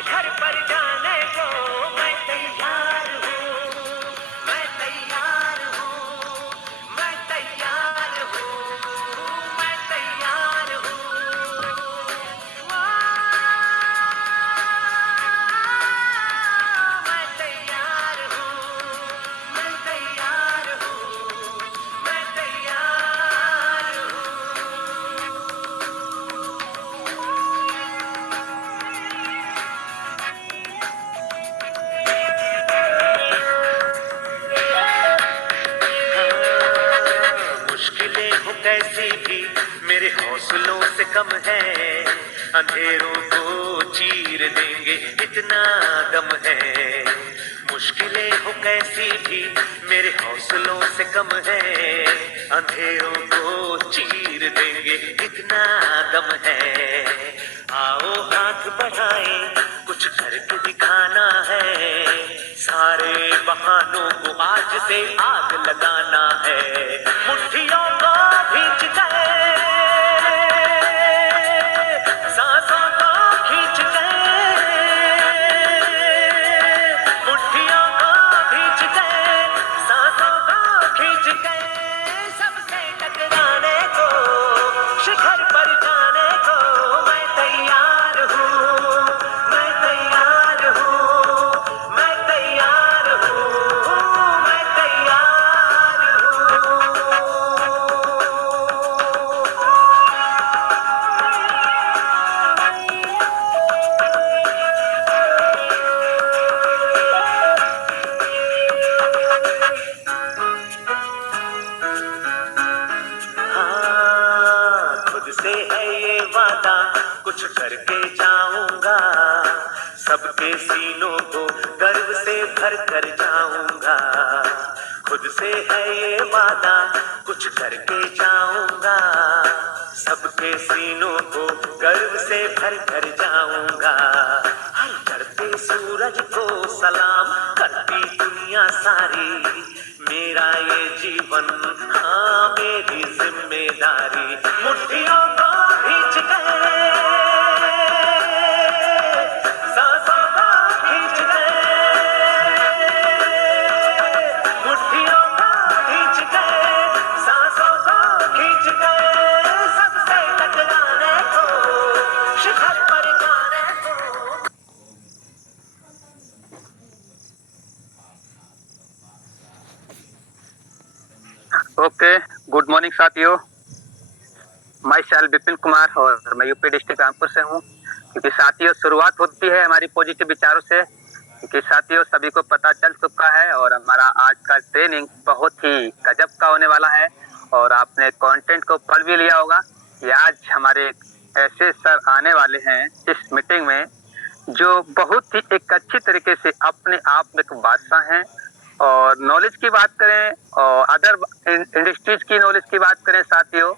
शिखर पर जाने को मैं तैयार हूँ, मैं तैयार हूँ, मैं तैयार हूँ, मैं तैयार हूँ। मैं तैयार हूँ, मैं तैयार हूँ, मैं तैयार हूँ। मुश्किलें हो कैसी भी मेरे हौसलों से कम है, अंधेरों को चीर देंगे इतना दम है। मुश्किलें हो कैसी भी मेरे हौसलों से कम है, अंधेरों को चीर देंगे इतना दम है। आओ हाथ बढ़ाएं, कुछ करके दिखाना है, सारे बहानों को आज से आग लगाना है। मुट्ठियों को भींच गए, सांसों को खींच गए, मुट्ठियों को भींच गए, सांसों को खींच गए। सबसे टकराने को, शिखर पर जाने को मैं तैयार हूँ, मैं तैयार हूँ, मैं तैयार हूँ, मैं तैयार हूँ। हाँ, खुद से है ये वादा, कुछ करके जाऊंगा, सबके सीनों को गर्व से भर कर जाऊंगा। खुद से है ये वादा, कुछ करके जाऊंगा, सबके सीनों को गर्व से भर कर जाऊंगा। हर चढ़ते सूरज को सलाम करती दुनिया सारी, मेरा ये जीवन हाँ मेरी जिम्मेदारी। मुट्ठियों को भींच गए, सांसों को खींच गए, मुट्ठियों को भींच गए, सांसों को खींच गए। सबसे टकराने को, शिखर पर जाने को। ओके, गुड मॉर्निंग साथियों। मैं शैल विपिन कुमार और मैं यूपी डिस्ट्रिक्ट रामपुर से हूँ। क्योंकि साथियों शुरुआत होती है हमारी पॉजिटिव विचारों से, क्योंकि साथियों सभी को पता चल चुका है और हमारा आज का ट्रेनिंग बहुत ही गजब का होने वाला है। और आपने कंटेंट को पढ़ भी लिया होगा कि आज हमारे ऐसे सर आने वाले हैं इस मीटिंग में जो बहुत ही एक अच्छी तरीके से अपने आप में एक बादशाह हैं। और नॉलेज की बात करें और अदर इंडस्ट्रीज की नॉलेज की बात करें साथियों,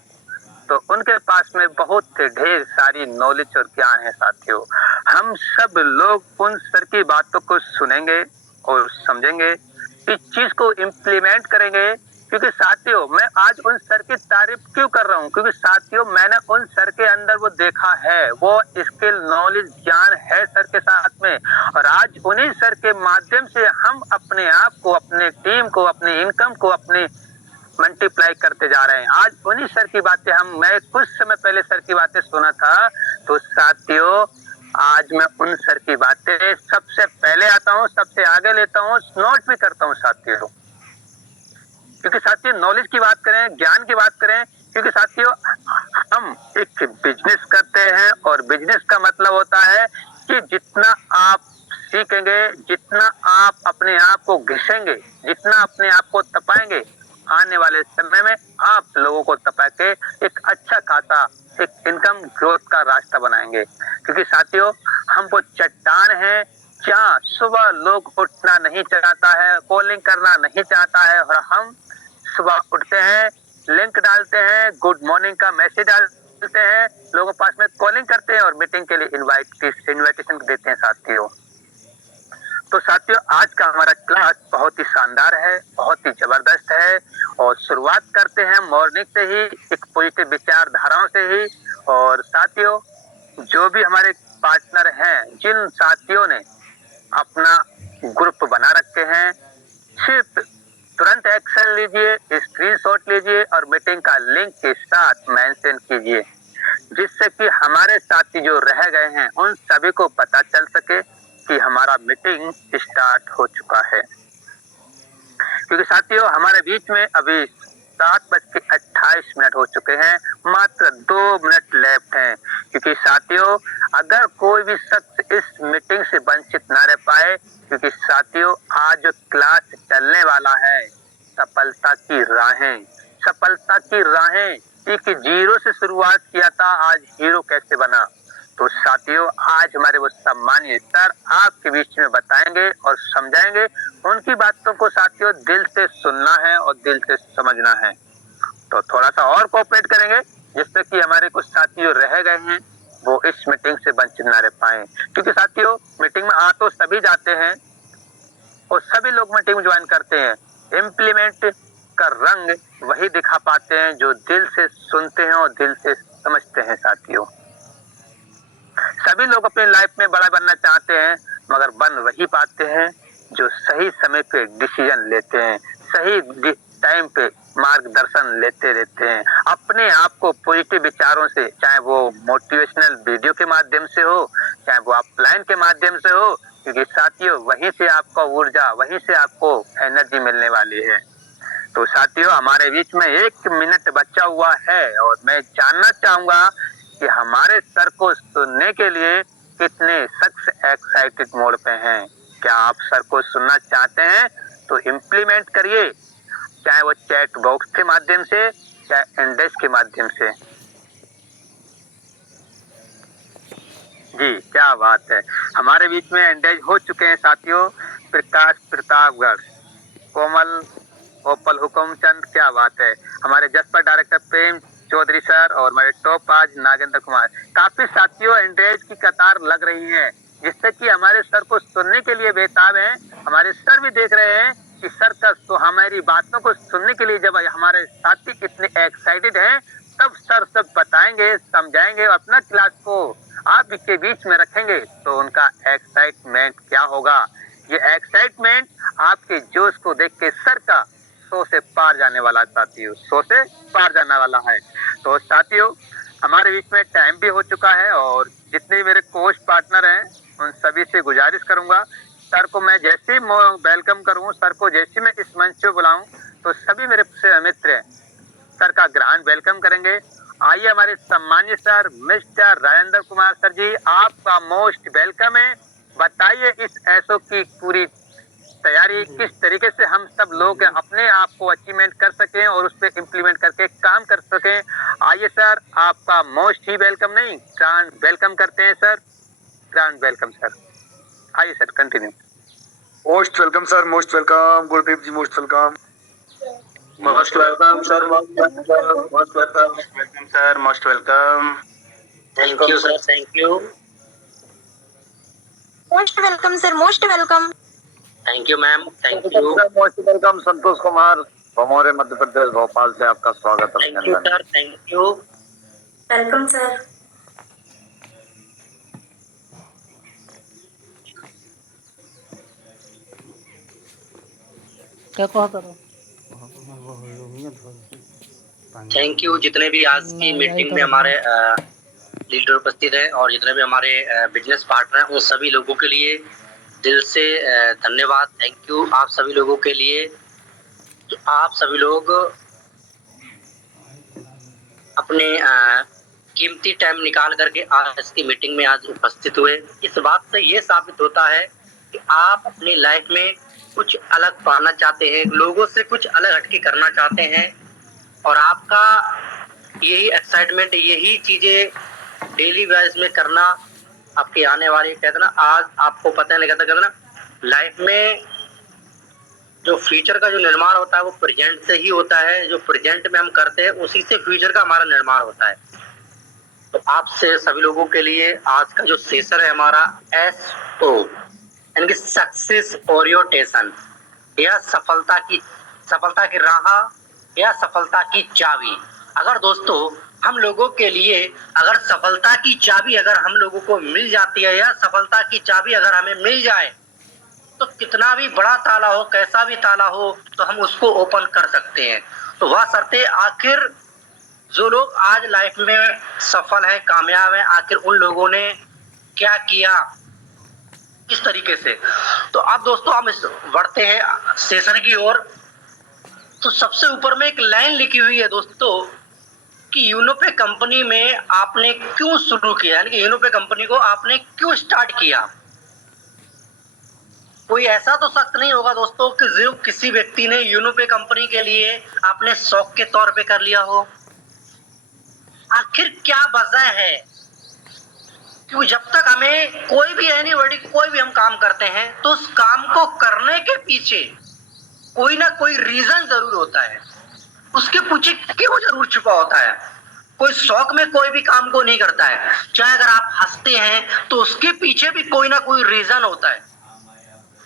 तो उनके पास में बहुत ढेर सारी नॉलेज और ज्ञान है साथियों। हम सब लोग उन सर की बातों को सुनेंगे और समझेंगे, इस चीज को इम्प्लीमेंट करेंगे। क्योंकि साथियों मैं आज उन सर की तारीफ क्यों कर रहा हूँ, क्योंकि साथियों मैंने उन सर के अंदर वो देखा है, वो स्किल नॉलेज ज्ञान है सर के साथ में। और आज उन्हीं सर के माध्यम से हम अपने आप को, अपने टीम को, अपने इनकम को, अपने मल्टीप्लाई करते जा रहे हैं। आज उन्हीं सर की बातें मैं कुछ समय पहले सर की बातें सुना था, तो साथियों आज मैं उन सर की बातें सबसे पहले आता हूँ, सबसे आगे लेता हूँ, नोट भी करता हूँ साथियों। क्योंकि साथियों नॉलेज की बात करें, ज्ञान की बात करें, क्योंकि साथियों हम एक बिजनेस करते हैं और बिजनेस का मतलब होता है कि जितना आप सीखेंगे, जितना आप अपने आप को घिसेंगे, जितना अपने आप को तपाएंगे, आने वाले समय में आप लोगों को तपा के एक अच्छा खासा एक इनकम ग्रोथ का रास्ता बनाएंगे। क्योंकि साथियों हम वो चट्टान हैं जहाँ सुबह लोग उठना नहीं चाहता है, कॉलिंग करना नहीं चाहता है, और हम सुबह उठते हैं, लिंक डालते हैं, गुड मॉर्निंग का मैसेज डालते हैं, लोगों के पास में कॉलिंग करते हैं और मीटिंग के लिए इनविटेशन देते हैं साथियों। तो साथियों आज का हमारा क्लास बहुत ही शानदार है, बहुत ही जबरदस्त है। और शुरुआत करते हैं मॉर्निंग से ही, एक पॉजिटिव विचारधाराओं से ही। और साथियों जो भी हमारे पार्टनर हैं, जिन साथियों ने अपना ग्रुप बना रखे हैं, सिर्फ तुरंत एक्शन लीजिए, स्क्रीनशॉट लीजिए और मीटिंग का लिंक के साथ मेंशन कीजिए, जिससे कि हमारे साथी जो रह गए हैं उन सभी को पता चल सके कि हमारा मीटिंग स्टार्ट हो चुका है। क्योंकि साथियों हमारे बीच में अभी 7:28 हो चुके हैं, मात्र 2 मिनट लेफ्ट हैं। क्योंकि साथियों अगर कोई भी शख्स इस मीटिंग से वंचित ना रह पाए, क्योंकि साथियों आज जो क्लास चलने वाला है सफलता की राहें, सफलता की राहें, क्योंकि जीरो से शुरुआत किया था, आज हीरो कैसे बना। तो साथियों आज हमारे वो सम्मानीय सर आपके बीच में बताएंगे और समझाएंगे। उनकी बातों को साथियों दिल से सुनना है और दिल से समझना है। तो थोड़ा सा और कोऑपरेट करेंगे, जिससे कि हमारे कुछ साथी जो रह गए हैं वो इस मीटिंग से वंचित ना रह पाए। क्योंकि साथियों मीटिंग में आ तो सभी जाते हैं और सभी लोग मीटिंग में ज्वाइन करते हैं, इम्प्लीमेंट का रंग वही दिखा पाते हैं जो दिल से सुनते हैं और दिल से समझते हैं। साथियों सभी लोग अपनी लाइफ में बड़ा बनना चाहते हैं, मगर बन वही पाते हैं जो सही समय पे डिसीजन लेते हैं, सही टाइम पे मार्गदर्शन लेते रहते हैं, अपने आप को पॉजिटिव विचारों से, चाहे वो मोटिवेशनल वीडियो के माध्यम से हो, चाहे वो ऑफलाइन के माध्यम से हो। क्योंकि साथियों वहीं से आपको ऊर्जा, वहीं से आपको एनर्जी मिलने वाली है। तो साथियों हमारे बीच में 1 मिनट बचा हुआ है और मैं जानना चाहूंगा कि हमारे सर को सुनने के लिए कितने शख्स एक्साइटेड मोड पे हैं। क्या आप सर को सुनना चाहते हैं तो इम्प्लीमेंट करिए, चाहे वो चैट बॉक्स के माध्यम से, चाहे इंडेक्स के माध्यम से। जी क्या बात है, हमारे बीच में एंगेज हो चुके हैं साथियों प्रकाश प्रतापगढ़, कोमल गोपाल हुकुम चंद, क्या बात है, हमारे जसपा डायरेक्टर प्रेम चौधरी सर और हमारे टॉप आज नागेंद्र कुमार। काफी साथियों एंगेज की कतार लग रही है, जिससे कि हमारे सर को सुनने के लिए बेताब हैं। हमारे सर भी देख रहे हैं कि सर का तो हमारी बातों को सुनने के लिए जब हमारे साथी कितने एक्साइटेड हैं, तब सर सब बताएंगे, समझाएंगे, अपना क्लास को आप के बीच में रखेंगे तो उनका एक्साइटमेंट क्या होगा। ये एक्साइटमेंट आपके जोश को देख के सर का 100 से पार जाने वाला है साथियों, 100 से पार जाने वाला है। तो साथियों हमारे बीच में टाइम भी हो चुका है और जितने भी मेरे कोच पार्टनर हैं उन सभी से गुजारिश करूंगा, सर को मैं जैसे ही वेलकम करूं, सर को जैसे मैं इस मंच पे बुलाऊं तो सभी मेरे मित्र सर का ग्रैंड वेलकम करेंगे। आइए हमारे सम्मानित sir mister Rajendra Kumar sir ji, आपका मोस्ट वेलकम है। बताइए इस एसओ की पूरी तैयारी किस तरीके से हम सब लोग अपने आप को अचीवमेंट कर सकें और उस पर इम्प्लीमेंट करके काम कर सकें। आइए सर आपका मोस्ट ही वेलकम, नहीं ग्रैंड वेलकम करते हैं सर, ग्रैंड वेलकम सर। आइए sir continue. Most welcome sir, most welcome Gurdeep ji, most welcome. Most welcome sir, most welcome, most welcome sir, most welcome. Thank you sir, thank you. Most welcome sir, most welcome. Thank you ma'am, thank you. Most welcome Santosh Kumar, Bhamore Madhya Pradesh Bhopal से आपका स्वागत है। Thank you sir, thank you. Welcome sir. क्या कहा करो। Thank you जितने भी आज की मीटिंग में हमारे लीडर उपस्थित हैं और जितने भी हमारे बिजनेस पार्टनर हैं, उन सभी लोगों के लिए दिल से धन्यवाद। थैंक यू आप सभी लोगों के लिए। तो आप सभी लोग अपने कीमती टाइम निकाल करके आज की मीटिंग में आज उपस्थित हुए। इस बात से ये साबित होता है कि आप अपनी लाइफ में कुछ अलग पाना चाहते हैं, लोगों से कुछ अलग हटके करना चाहते हैं और आपका यही एक्साइटमेंट, यही चीजें डेली बेस में करना आपके आने वाली, कहते ना आज आपको पता नहीं कहता ना, लाइफ में जो फ्यूचर का जो निर्माण होता है वो प्रेजेंट से ही होता है। जो प्रेजेंट में हम करते हैं उसी से फ्यूचर का हमारा निर्माण होता है। तो आपसे सभी लोगों के लिए आज का जो सेशन है हमारा SO यानी कि सक्सेस ओरिएंटेशन, यह सफलता की राह या सफलता की चाबी। अगर दोस्तों हम लोगों के लिए अगर सफलता की चाबी अगर हम लोगों को मिल जाती है, या सफलता की चाबी अगर हमें मिल जाए, तो कितना भी बड़ा ताला हो, कैसा भी ताला हो, तो हम उसको ओपन कर सकते हैं। तो वह शर्तें आखिर जो लोग आज लाइफ में सफल है, कामयाब है, आखिर उन लोगों ने क्या किया इस तरीके से। तो अब दोस्तों हम बढ़ते हैं सेशन की ओर। तो सबसे ऊपर में एक लाइन लिखी हुई है दोस्तों कि यूनोपे कंपनी में आपने क्यों शुरू किया, यानी कि यूनोपे कंपनी को आपने क्यों स्टार्ट किया। कोई ऐसा तो शख्स नहीं होगा दोस्तों कि जो किसी व्यक्ति ने यूनोपे कंपनी के लिए आपने शौक के तौर पे कर लिया हो। आखिर क्या वजह है, क्योंकि जब तक हमें कोई भी एनीबॉडी कोई भी हम काम करते हैं तो उस काम को करने के पीछे कोई ना कोई रीजन जरूर होता है, उसके पीछे क्यों जरूर छुपा होता है। कोई शौक में कोई भी काम को नहीं करता है, चाहे अगर आप हंसते हैं तो उसके पीछे भी कोई ना कोई रीजन होता है।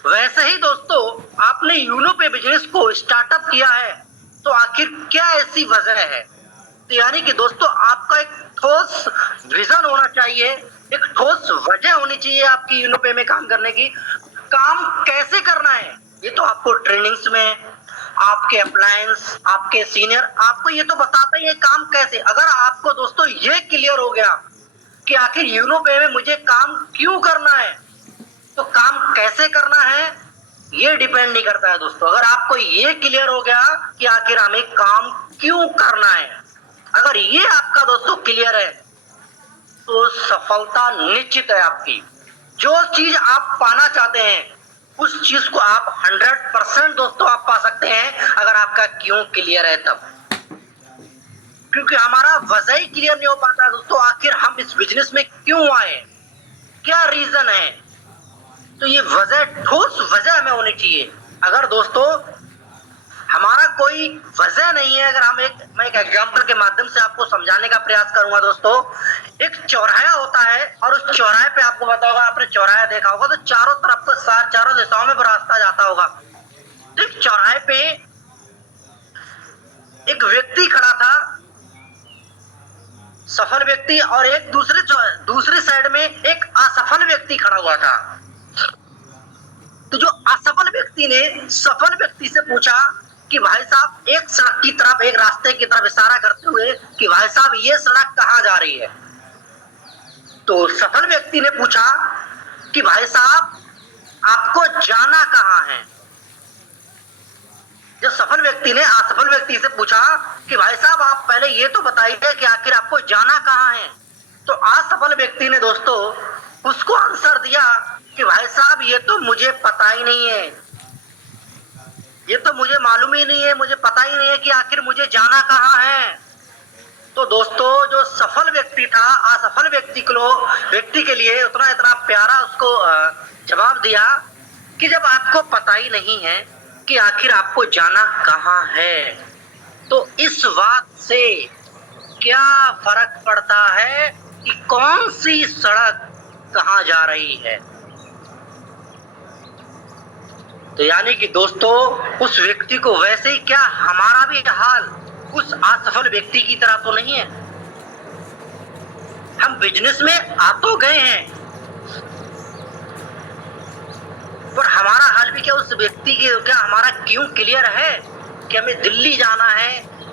वैसे ही दोस्तों आपने यूनोपे बिजनेस को स्टार्टअप किया है, तो आखिर क्या ऐसी वजह है। तो यानी कि दोस्तों आपका एक ठोस विजन होना चाहिए, एक ठोस वजह होनी चाहिए आपकी यूनोपे में काम करने की। काम कैसे करना है ये तो आपको ट्रेनिंग्स में आपके अप्लायंस, आपके सीनियर आपको ये तो बताते हैं काम कैसे। अगर आपको दोस्तों ये क्लियर हो गया कि आखिर यूनोपे में मुझे काम क्यों करना है, तो काम कैसे करना है ये डिपेंड नहीं करता है दोस्तों। अगर आपको ये क्लियर हो गया कि आखिर हमें काम क्यों करना है, अगर ये आपका दोस्तों क्लियर है, तो सफलता निश्चित है आपकी। जो चीज आप पाना चाहते हैं उस चीज को आप 100% दोस्तों आप पा सकते हैं, अगर आपका क्यों क्लियर है तब। क्योंकि हमारा वजह ही क्लियर नहीं हो पाता है दोस्तों, आखिर हम इस बिजनेस में क्यों आए, क्या रीजन है। तो ये वजह, ठोस वजह हमें होनी चाहिए। अगर दोस्तों हमारा कोई वजह नहीं है, अगर मैं एक एग्जांपल के माध्यम से आपको समझाने का प्रयास करूंगा दोस्तों। एक चौराहा होता है और उस चौराहे पे आपको पता होगा, आपने चौराहा देखा होगा, तो चारों तरफ तो चारों दिशाओं में रास्ता जाता होगा। तो एक चौराहे पे एक व्यक्ति खड़ा था, सफल व्यक्ति, और एक दूसरी साइड में एक असफल व्यक्ति खड़ा हुआ था। तो जो असफल व्यक्ति ने सफल व्यक्ति से पूछा कि भाई साहब, एक सड़क की तरफ, एक रास्ते की तरफ इशारा करते हुए कि भाई साहब ये सड़क कहाँ जा रही है। तो सफल व्यक्ति ने पूछा कि भाई साहब आपको जाना कहाँ है। जो सफल व्यक्ति ने असफल व्यक्ति से पूछा कि भाई साहब आप पहले ये तो बताइए कि आखिर आपको जाना कहाँ है। तो असफल व्यक्ति ने दोस्तों उसको आंसर दिया कि भाई साहब ये तो मुझे पता ही नहीं है, ये तो मुझे मालूम ही नहीं है, मुझे पता ही नहीं है कि आखिर मुझे जाना कहाँ है। तो दोस्तों जो सफल व्यक्ति था, असफल व्यक्ति के लिए इतना प्यारा उसको जवाब दिया कि जब आपको पता ही नहीं है कि आखिर आपको जाना कहाँ है, तो इस बात से क्या फर्क पड़ता है कि कौन सी सड़क कहाँ जा रही है। तो यानी कि दोस्तों उस व्यक्ति को, वैसे ही क्या हमारा भी हाल उस असफल व्यक्ति की तरह तो नहीं है। हम बिजनेस में आ तो गए हैं, पर हमारा हाल भी क्या उस व्यक्ति के, क्या हमारा क्यों क्लियर है कि हमें दिल्ली जाना है,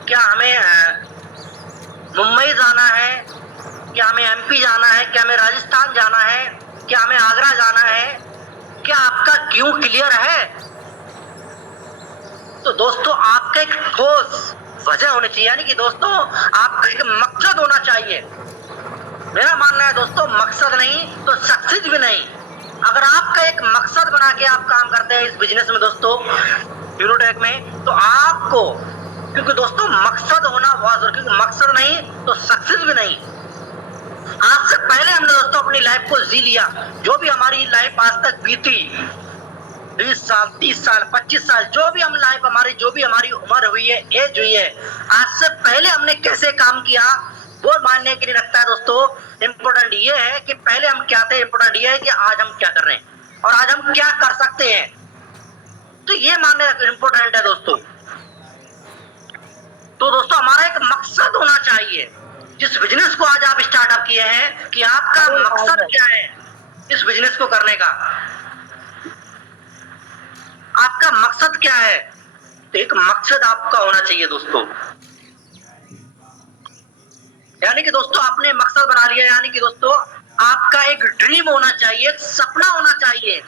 क्या हमें मुंबई जाना है, क्या हमें एमपी जाना है, क्या हमें राजस्थान जाना है, क्या हमें आगरा जाना है, क्या आपका क्यों क्लियर है। तो दोस्तों आपका एक ठोस वजह होनी चाहिए, यानी कि दोस्तों आपका एक मकसद होना चाहिए। मेरा मानना है दोस्तों, मकसद नहीं तो सक्सेस भी नहीं। अगर आपका एक मकसद बना के आप काम करते हैं इस बिजनेस में दोस्तों, यूरोटेक में, तो आपको, क्योंकि दोस्तों मकसद होना बहुत जरूरी, क्योंकि मकसद नहीं तो सक्सेस भी नहीं। आज से पहले हमने दोस्तों अपनी लाइफ को जी लिया, जो भी हमारी लाइफ आज तक बीती, 20 साल, 30 साल, 25 साल, जो भी हम लाइफ हमारी, जो भी हमारी उम्र हुई है, एज हुई है, आज से पहले हमने कैसे काम किया वो मानने के लिए रखता है दोस्तों। इम्पोर्टेंट ये है कि पहले हम क्या थे, इम्पोर्टेंट ये है कि आज हम क्या कर रहे हैं और आज हम क्या कर सकते हैं। तो ये मानने इम्पोर्टेंट है दोस्तों। तो दोस्तों हमारा एक मकसद होना चाहिए, जिस बिजनेस को आज आप स्टार्टअप किए हैं, कि आपका मकसद क्या है इस बिजनेस को करने का, आपका मकसद क्या है। तो एक मकसद आपका होना चाहिए दोस्तों, यानी कि दोस्तों आपने मकसद बना लिया, यानी कि दोस्तों आपका एक ड्रीम होना चाहिए, एक सपना होना चाहिए।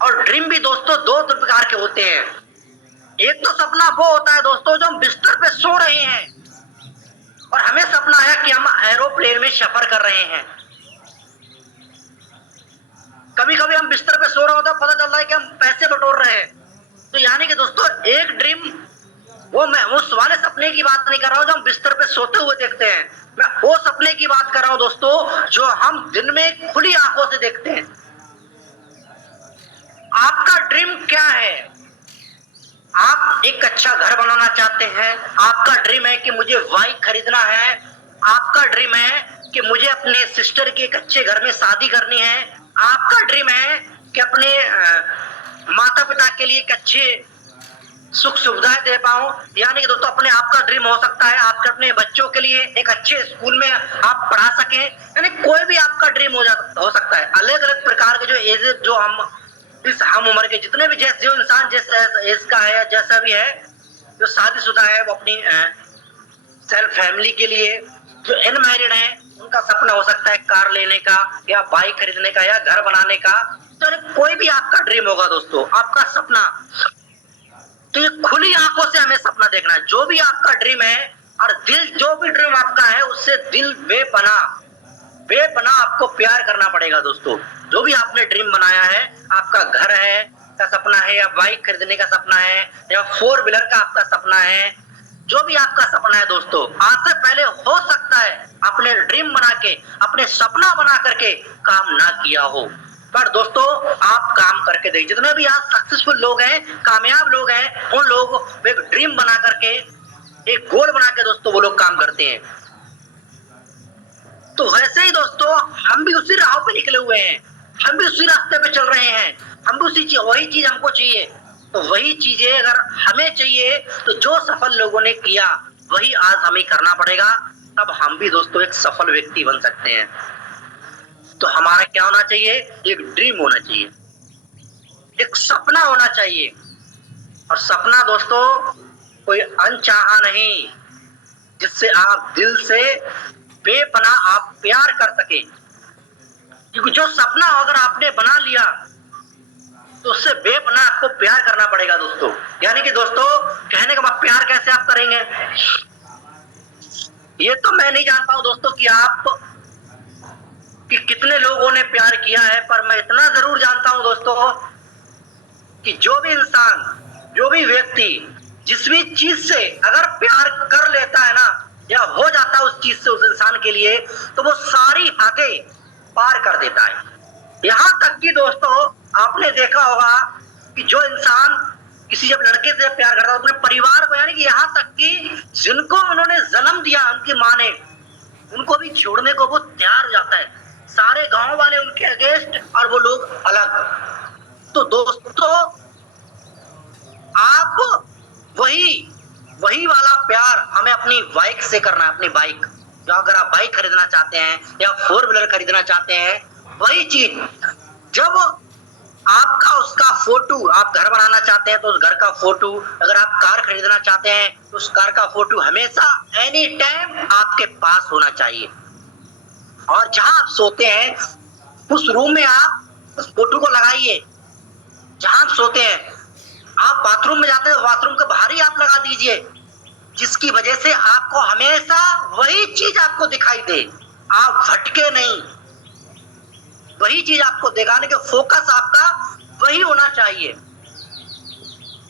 और ड्रीम भी दोस्तों दो प्रकार के होते हैं। एक तो सपना वो होता है दोस्तों जो हम बिस्तर पे सो रहे हैं और हमें सपना है कि हम एरोप्लेन में सफर कर रहे हैं। कभी कभी हम बिस्तर पे सो रहे होते हैं, पता चल रहा है कि हम पैसे बटोर रहे हैं। तो यानी कि दोस्तों एक ड्रीम, वो मैं उस वाले सपने की बात नहीं कर रहा हूं जो हम बिस्तर पे सोते हुए देखते हैं, मैं वो सपने की बात कर रहा हूं दोस्तों जो हम दिन में खुली आंखों से देखते हैं। आपका ड्रीम क्या है? आप एक अच्छा घर बनाना चाहते हैं, आपका ड्रीम है कि मुझे बाइक खरीदना है, आपका ड्रीम है कि मुझे अपने सिस्टर के एक अच्छे घर में शादी करनी है, आपका ड्रीम है कि अपने माता पिता के लिए एक अच्छे सुख सुविधाएं दे पाऊं। यानी कि दोस्तों अपने आप का ड्रीम हो सकता है आपके अपने बच्चों के लिए एक अच्छे स्कूल में आप पढ़ा सकें, यानी कोई भी आपका ड्रीम हो सकता है। अलग अलग प्रकार के जो एज, जो हम इस हम उम्र के जितने भी जैसे जो इंसान जिस एज का है, जैसा भी है, जो शादीशुदा है वो अपनी सेल्फ फैमिली के लिए, जो अनमैरिड है उनका सपना हो सकता है कार लेने का या बाइक खरीदने का या घर बनाने का। तो कोई भी आपका ड्रीम होगा दोस्तों, आपका सपना, तो ये खुली आंखों से हमें सपना देखना है जो भी आपका ड्रीम है। और दिल, जो भी ड्रीम आपका है उससे दिल बेपना आपको प्यार करना पड़ेगा दोस्तों। जो भी आपने ड्रीम बनाया है, आपका घर है का सपना है या बाइक खरीदने का सपना है या 4 व्हीलर का आपका सपना है, जो भी आपका सपना है दोस्तों, आज से पहले हो सकता है अपने ड्रीम बना के, अपने सपना बना करके काम ना किया हो, पर दोस्तों आप काम करके देखिए। जितने भी आज सक्सेसफुल लोग हैं, कामयाब लोग हैं, उन लोगों को एक ड्रीम बना करके, एक गोल बना के दोस्तों वो लोग काम करते हैं। तो वैसे ही दोस्तों हम भी उसी राह पे निकले हुए हैं, हम भी उसी रास्ते पे चल रहे हैं, हम भी वही चीज हमको चाहिए। तो वही चीजें अगर हमें चाहिए तो जो सफल लोगों ने किया वही आज हमें करना पड़ेगा, तब हम भी दोस्तों एक सफल व्यक्ति बन सकते हैं। तो हमारा क्या होना चाहिए? एक ड्रीम होना चाहिए, एक सपना होना चाहिए। और सपना दोस्तों कोई अनचाहा नहीं, जिससे आप दिल से बेपनाह आप प्यार कर सके। क्योंकि जो सपना अगर आपने बना लिया तो उससे बेपनाह आपको प्यार करना पड़ेगा दोस्तों। यानी कि दोस्तों कहने के बाद प्यार कैसे आप करेंगे ये तो मैं नहीं जानता हूं दोस्तों कि कितने लोगों ने प्यार किया है, पर मैं इतना जरूर जानता हूं दोस्तों कि जो भी इंसान, जो भी व्यक्ति जिस भी चीज से अगर प्यार कर लेता है ना, या हो जाता है उस चीज से उस इंसान के लिए, तो वो सारी हदें पार कर देता है। यहां तक कि दोस्तों आपने देखा होगा कि जो इंसान किसी जब लड़के से प्यार करता है अपने परिवार को, यानी कि यहाँ तक कि जिनको उन्होंने जन्म दिया, उनकी माँ ने, उनको भी छोड़ने को वो तैयार हो जाता है। सारे गांव वाले उनके अगेंस्ट और वो लोग अलग। तो दोस्तों आप वही वाला प्यार हमें अपनी बाइक से करना है। अपनी बाइक, जो अगर आप बाइक खरीदना चाहते हैं या 4 व्हीलर खरीदना चाहते हैं, वही चीज जब आपका उसका फोटो, आप घर बनाना चाहते हैं तो उस घर का फोटो, अगर आप कार खरीदना चाहते हैं तो उस कार का फोटो हमेशा एनी टाइम आपके पास होना चाहिए। और जहां आप सोते हैं उस रूम में आप उस फोटो को लगाइए। जहां आप सोते हैं, आप बाथरूम में जाते हैं तो बाथरूम के बाहर ही आप लगा दीजिए, जिसकी वजह से आपको हमेशा वही चीज आपको दिखाई दे, आप भटके नहीं। वही चीज आपको दिखाने के फोकस आपका वही होना चाहिए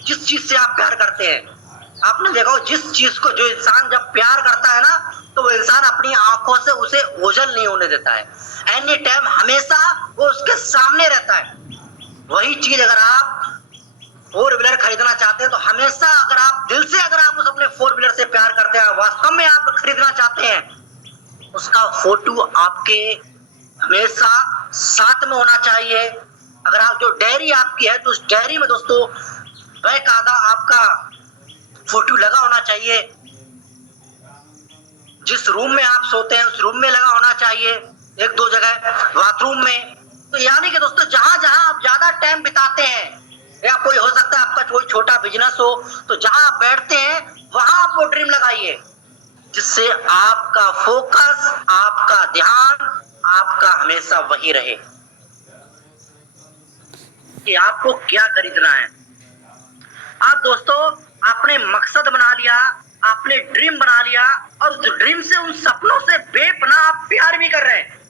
जिस चीज से आप प्यार करते हैं। आपने देखा हो जिस चीज को जो इंसान जब प्यार करता है ना, तो वो इंसान अपनी आंखों से उसे ओझल नहीं होने देता है, एनी टाइम हमेशा वो उसके सामने रहता है। वही चीज अगर आप 4 व्हीलर खरीदना चाहते हैं तो हमेशा अगर आप दिल से, अगर आप उस अपने 4 व्हीलर से प्यार करते हैं, वास्तव में आप खरीदना चाहते हैं, उसका फोटो आपके हमेशा साथ में होना चाहिए। अगर आप जो डायरी आपकी है तो उस डायरी में दोस्तों बाकायदा आपका फोटो लगा होना चाहिए। जिस रूम में आप सोते हैं उस रूम में लगा होना चाहिए, एक दो जगह बाथरूम में। तो यानी कि दोस्तों जहां जहां आप ज्यादा टाइम बिताते हैं, या कोई हो सकता है आपका कोई छोटा बिजनेस हो, तो जहां आप बैठते हैं वहां आप वो ड्रीम लगाइए, जिससे आपका फोकस, आपका ध्यान, आपका हमेशा वही रहे कि आपको क्या खरीदना है। आप दोस्तों आपने मकसद बना लिया, आपने ड्रीम बना लिया, और उस ड्रीम से, उन सपनों से बेपनाह आप प्यार भी कर रहे हैं,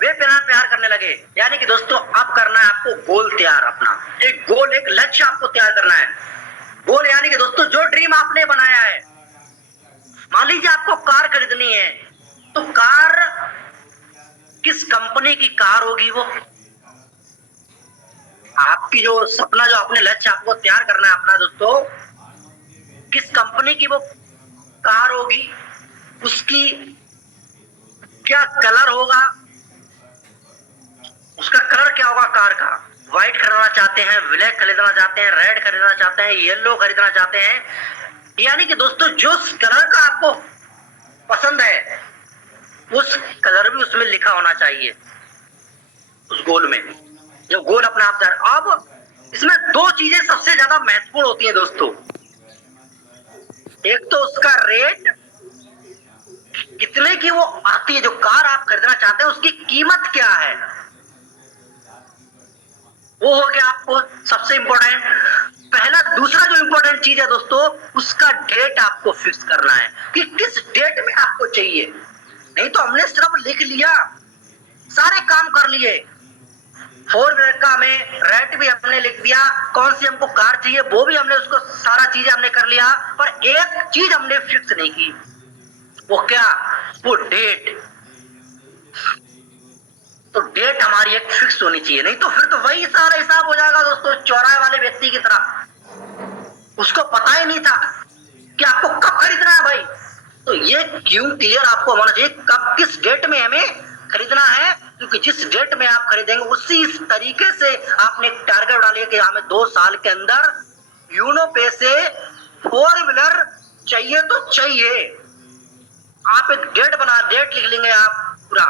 बेपनाह प्यार करने लगे। यानी कि दोस्तों अब करना है आपको गोल तैयार, अपना एक गोल, एक लक्ष्य आपको तैयार करना है। गोल यानी कि दोस्तों जो ड्रीम आपने बनाया है, मान लीजिए आपको कार खरीदनी है, तो कार किस कंपनी की कार होगी, वो आपकी जो सपना, जो आपने लक्ष्य आपको तैयार करना है अपना दोस्तों, किस कंपनी की वो कार होगी, उसकी क्या कलर होगा, उसका कलर क्या होगा कार का। व्हाइट खरीदना चाहते हैं, ब्लैक खरीदना चाहते हैं, रेड खरीदना चाहते हैं, येलो खरीदना चाहते हैं। यानी कि दोस्तों जो कलर का आपको पसंद है उस कलर भी उसमें लिखा होना चाहिए, उस गोल में, जो गोल अपना आप तैयार। अब इसमें दो चीजें सबसे ज्यादा महत्वपूर्ण होती हैं दोस्तों। एक तो उसका रेट, कितने की वो आती है, जो कार आप खरीदना चाहते हैं उसकी कीमत क्या है, वो हो गया आपको सबसे इंपॉर्टेंट पहला। दूसरा जो इंपॉर्टेंट चीज है दोस्तों, उसका डेट आपको फिक्स करना है कि किस डेट में आपको चाहिए। नहीं तो हमने सिर्फ लिख लिया, सारे काम कर लिए, 4 व्हीलर का हमें रेट भी हमने लिख दिया, कौन सी हमको कार चाहिए वो भी हमने, उसको सारा चीजें हमने कर लिया, पर एक चीज हमने फिक्स नहीं की, वो क्या, वो डेट। तो डेट हमारी एक फिक्स होनी चाहिए, नहीं तो फिर तो वही सारा हिसाब हो जाएगा दोस्तों, चौराहे वाले व्यक्ति की तरह। उसको पता ही नहीं था कि आपको कब खरीदना है भाई। तो ये क्यों क्लियर आपको होना चाहिए, कब किस डेट में हमें खरीदना है, क्योंकि जिस डेट में आप खरीदेंगे उसी तरीके से आपने एक टारगेट डालिए कि हमें 2 साल के अंदर यूनो पे से 4 व्हीलर चाहिए तो चाहिए। आप एक डेट बना, डेट लिख लेंगे आप पूरा,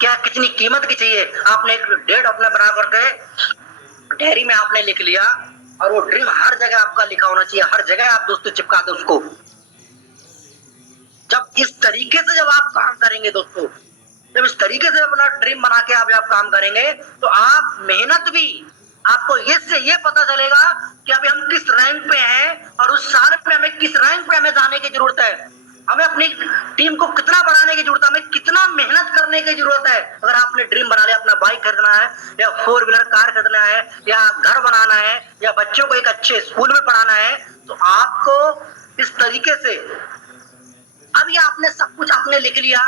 क्या कितनी कीमत की चाहिए, आपने एक डेट अपने बना करके डायरी में आपने लिख लिया, और वो ड्रीम हर जगह आपका लिखा होना चाहिए, हर जगह आप दोस्तों चिपका दो उसको। जब इस तरीके से जब आप काम करेंगे दोस्तों, जब इस तरीके से अपना ड्रीम बना के आप काम करेंगे, तो आप मेहनत भी, आपको ये पता चलेगा कि अभी हम किस रैंक पे हैं, और उस साल पे हमें किस रैंक पे हमें जाने की जरूरत है, हमें अपनी टीम को कितना बढ़ाने की जरूरत है, हमें कितना मेहनत करने की जरूरत है। अगर आपने ड्रीम बना लिया, अपना बाइक खरीदना है, या 4 व्हीलर कार खरीदना है, या घर बनाना है, या बच्चों को एक अच्छे स्कूल में पढ़ाना है, तो आपको इस तरीके से, अब ये आपने सब कुछ आपने लिख लिया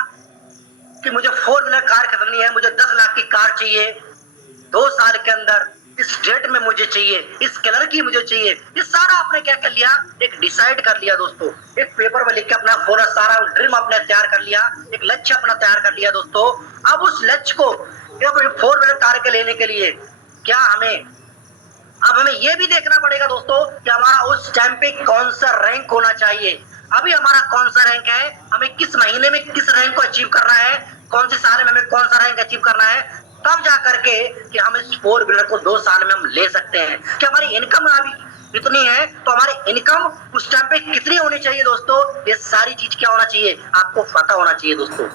कि मुझे 4 व्हीलर कार खरीदनी है, मुझे 10 लाख की कार चाहिए 2 साल के अंदर, इस डेट में मुझे चाहिए, इस कलर की मुझे चाहिए। ये सारा आपने क्या कर लिया, एक डिसाइड कर लिया दोस्तों, एक पेपर पर लिख के अपना पूरा सारा ड्रीम आपने तैयार कर लिया, एक लक्ष्य अपना तैयार कर लिया दोस्तों। अब उस लक्ष्य को 4 व्हीलर कार के लेने के लिए क्या हमें ये भी देखना पड़ेगा दोस्तों कि हमारा उस टाइम पे कौन सा रैंक होना चाहिए। अभी हमारा कौन सा रैंक है, हमें किस महीने में किस रैंक को अचीव करना है, कौन से साल में हमें कौन सा रैंक अचीव करना है, तब जा करके कि हम इस 4 व्हीलर को 2 साल में हम ले सकते हैं। कि हमारी इनकम अभी इतनी है, तो हमारी इनकम उस टाइम पे कितनी होनी चाहिए दोस्तों, ये सारी चीज क्या होना चाहिए, आपको पता होना चाहिए दोस्तों।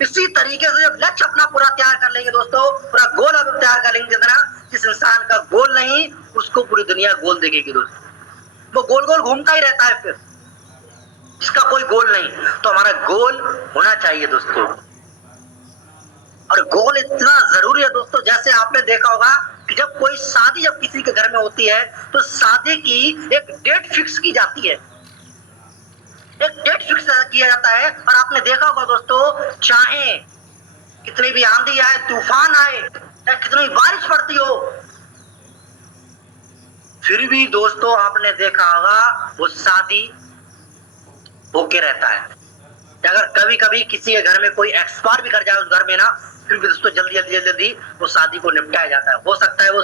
इसी तरीके से जब लक्ष्य अपना पूरा तैयार कर लेंगे दोस्तों, पूरा गोल अब तैयार कर लेंगे, जितना जिस इंसान का गोल नहीं उसको पूरी दुनिया गोल देखेगी दोस्तों। वो गोल गोल घूमता ही रहता है, फिर जिसका कोई गोल नहीं। तो हमारा गोल होना चाहिए दोस्तों, और गोल इतना जरूरी है दोस्तों, जैसे आपने देखा होगा कि जब कोई शादी जब किसी के घर में होती है, तो शादी की एक डेट फिक्स की जाती है, एक डेट फिक्स किया जाता है। और आपने देखा होगा दोस्तों, चाहे कितनी भी आंधी आए, तूफान आए, या कितनी बारिश पड़ती हो, फिर भी दोस्तों आपने देखा होगा वो शादी होके रहता है। अगर कभी कभी किसी के घर में कोई एक्सपायर भी कर जाए उस घर में ना, फिर भी दोस्तों जल्दी वो शादी को निपटाया जाता है। हो सकता है वो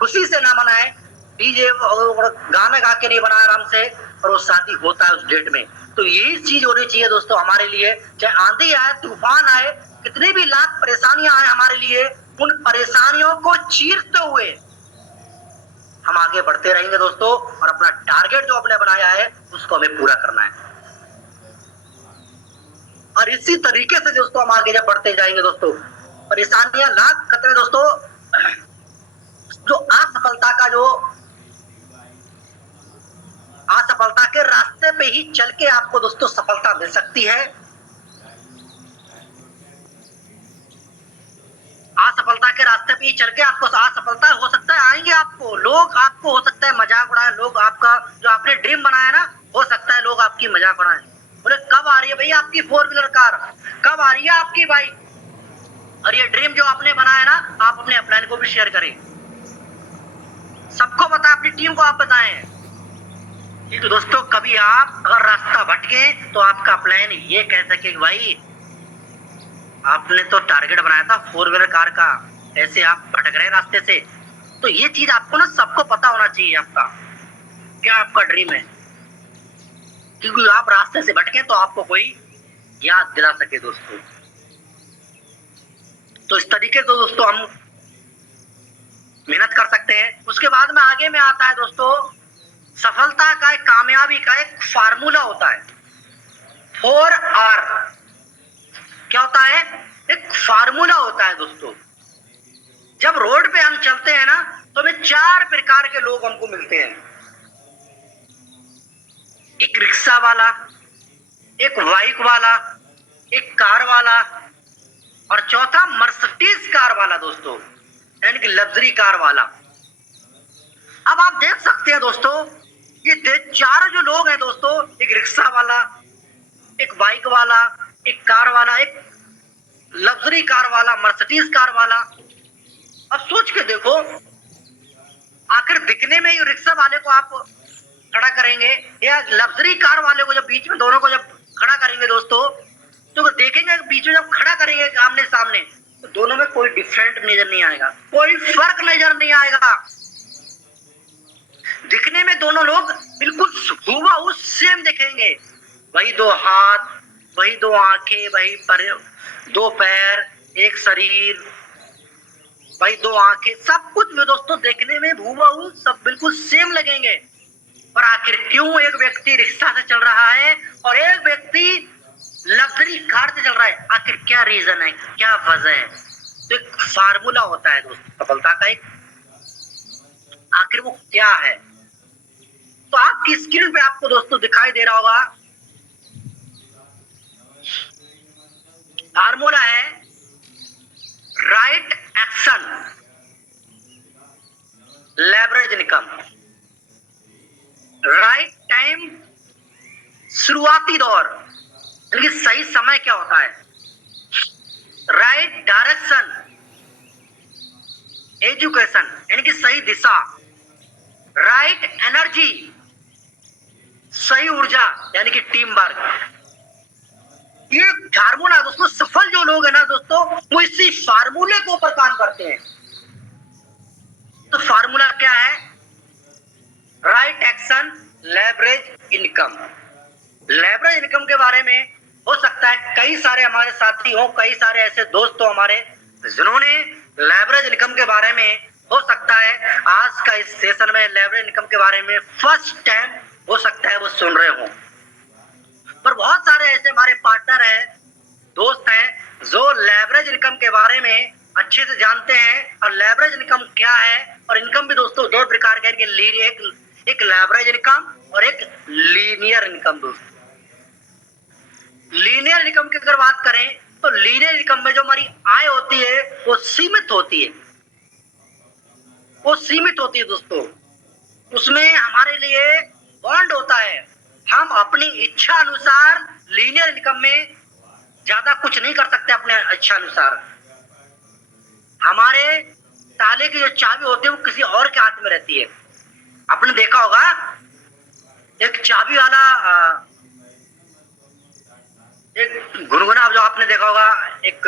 खुशी से ना मनाए, डीजे गाना गा के नहीं बनाया आराम से, और वो शादी होता है उस डेट में। तो यही चीज होनी चाहिए दोस्तों हमारे लिए, चाहे आंधी आए, तूफान आए, कितनी भी लाख परेशानियां आए हमारे लिए, उन परेशानियों को चीरते हुए हम आगे बढ़ते रहेंगे दोस्तों, और अपना टारगेट जो आपने बनाया है उसको हमें पूरा करना है। और इसी तरीके से दोस्तों हम आगे जब बढ़ते जाएंगे दोस्तों, परेशानियां लाख खतरे दोस्तों, जो असफलता के रास्ते पे ही चल के आपको दोस्तों सफलता मिल सकती है। असफलता के रास्ते पे ही चल के आपको असफलता हो सकता है आएंगे, आपको लोग, आपको हो सकता है मजाक उड़ाए, लोग आपका जो आपने ड्रीम बनाया ना, हो सकता है लोग आपकी मजाक उड़ाए, बोले कब आ रही है भैया आपकी 4 व्हीलर कार, कब आ रही है आपकी बाइक। और ये ड्रीम जो आपने बनाया ना, आप अपने अपलाइन को भी शेयर करें, सबको बताएं, अपनी टीम को आप बताएं। तो दोस्तों कभी आप अगर रास्ता भटके तो आपका प्लान ये कह सके कि भाई आपने तो टारगेट बनाया था 4 व्हीलर कार का, ऐसे आप भटक रहे रास्ते से। तो ये चीज आपको ना सबको पता होना चाहिए आपका क्या आपका ड्रीम है, क्योंकि आप रास्ते से भटके तो आपको कोई याद दिला सके दोस्तों। तो इस तरीके से दोस्तों हम मेहनत कर सकते हैं। उसके बाद में आगे में आता है दोस्तों, सफलता का एक, कामयाबी का एक फार्मूला होता है, 4R। क्या होता है? एक फार्मूला होता है दोस्तों। जब रोड पे हम चलते हैं ना, तो हमें 4 प्रकार के लोग हमको मिलते हैं। एक रिक्शा वाला, एक बाइक वाला, एक कार वाला, और चौथा मर्सिडीज कार वाला दोस्तों, यानी कि लग्जरी कार वाला। अब आप देख सकते हैं दोस्तों, ये 4 जो लोग हैं दोस्तों, एक रिक्शा वाला, एक बाइक वाला, एक कार वाला, एक लग्जरी कार वाला, मर्सिडीज कार वाला। अब सोच के देखो, आखिर दिखने में ही रिक्शा वाले को आप खड़ा करेंगे या लग्जरी कार वाले को, जब बीच में दोनों को जब खड़ा करेंगे दोस्तों, तो देखेंगे बीच में जब खड़ा करेंगे आमने सामने, तो दोनों में कोई डिफरेंट नजर नहीं आएगा, कोई फर्क नजर नहीं आएगा। दिखने में दोनों लोग बिल्कुल हूबहू सेम दिखेंगे, वही 2 हाथ, वही 2 आंखें, वही 2 पैर, एक शरीर, वही 2 आंखें, सब कुछ में दोस्तों देखने में हूबहू सब बिल्कुल सेम लगेंगे। पर आखिर क्यों एक व्यक्ति रिक्शा से चल रहा है और एक व्यक्ति लग्जरी कार से चल रहा है? आखिर क्या रीजन है, क्या वजह है? तो एक फार्मूला होता है दोस्तों सफलता का, एक आखिर वो क्या है? तो आपकी स्क्रीन पे आपको दोस्तों दिखाई दे रहा होगा, फार्मूला है right action, leverage income, right time, शुरुआती दौर, यानी कि सही समय क्या होता है, राइट डायरेक्शन, एजुकेशन, यानी कि सही दिशा, राइट एनर्जी, सही ऊर्जा, यानी कि टीम वर्क। ये फार्मूला दोस्तों, सफल जो लोग हैं ना दोस्तों, वो इसी फार्मूले के ऊपर काम करते हैं। तो फार्मूला क्या है? Right action, leverage income. Leverage income के बारे में हो सकता है कई सारे हमारे साथी हो, कई सारे ऐसे दोस्त हो हमारे जिन्होंने लेवरेज इनकम के बारे में, हो सकता है आज का इस सेशन में लेवरेज इनकम के बारे में फर्स्ट टाइम हो सकता है वो सुन रहे हो। पर बहुत सारे ऐसे हमारे पार्टनर हैं, दोस्त हैं, जो लेवरेज इनकम के बारे में अच्छे से जानते हैं। और लेवरेज इनकम क्या है, और इनकम भी दोस्तों 2 प्रकार के हैं, एक लेवरेज इनकम और एक लीनियर इनकम। दोस्तों लीनियर इनकम की अगर बात करें तो लीनियर इनकम में जो हमारी आय होती है वो सीमित होती है, वो सीमित होती है दोस्तों। उसमें हमारे लिए बॉन्ड होता है, हम अपनी इच्छा अनुसार लीनियर इनकम में ज्यादा कुछ नहीं कर सकते अपने इच्छा अनुसार। हमारे ताले की जो चाबी होती है वो किसी और के हाथ में रहती है। आपने देखा होगा एक चाबी वाला, एक गुनगुना, जो आपने देखा होगा एक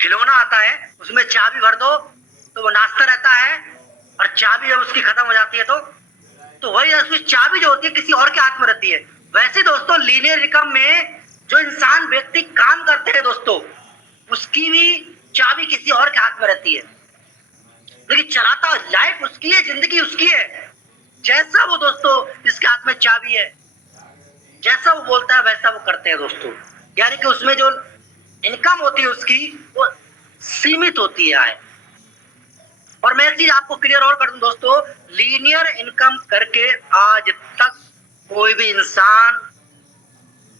खिलौना आता है, उसमें चाबी भर दो तो वो नाचता रहता है, और चाबी जब उसकी खत्म हो जाती है तो वही उसकी चाबी जो होती है किसी और के हाथ में रहती है। वैसे दोस्तों लीनियर इनकम में जो इंसान व्यक्ति काम करते हैं दोस्तों, उसकी भी चाबी किसी और के हाथ में रहती है, लेकिन चलाता लाइफ उसकी है, जिंदगी उसकी है। जैसा वो दोस्तों इसके हाथ में चाबी है, जैसा वो बोलता है वैसा वो करते हैं दोस्तों। यानी कि उसमें जो इनकम होती है उसकी वो सीमित होती है आय। और मैं एक चीज आपको क्लियर और कर दूं दोस्तों, लीनियर इनकम करके आज तक कोई भी इंसान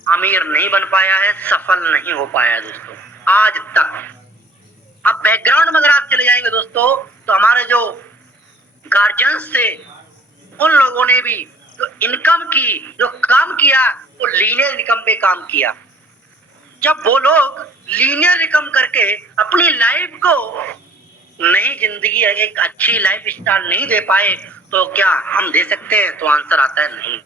अमीर नहीं बन पाया है, सफल नहीं हो पाया है दोस्तों, आज तक। अब बैकग्राउंड में अगर आप चले जाएंगे दोस्तों, तो हमारे जो गार्जियंस थे उन लोगों ने भी जो इनकम की, जो काम किया, वो लीनियर इनकम पे काम किया। जब वो लोग लीनियर इनकम करके अपनी लाइफ को नई जिंदगी, एक अच्छी लाइफ स्टाइल नहीं दे पाए, तो क्या हम दे सकते हैं? तो आंसर आता है नहीं।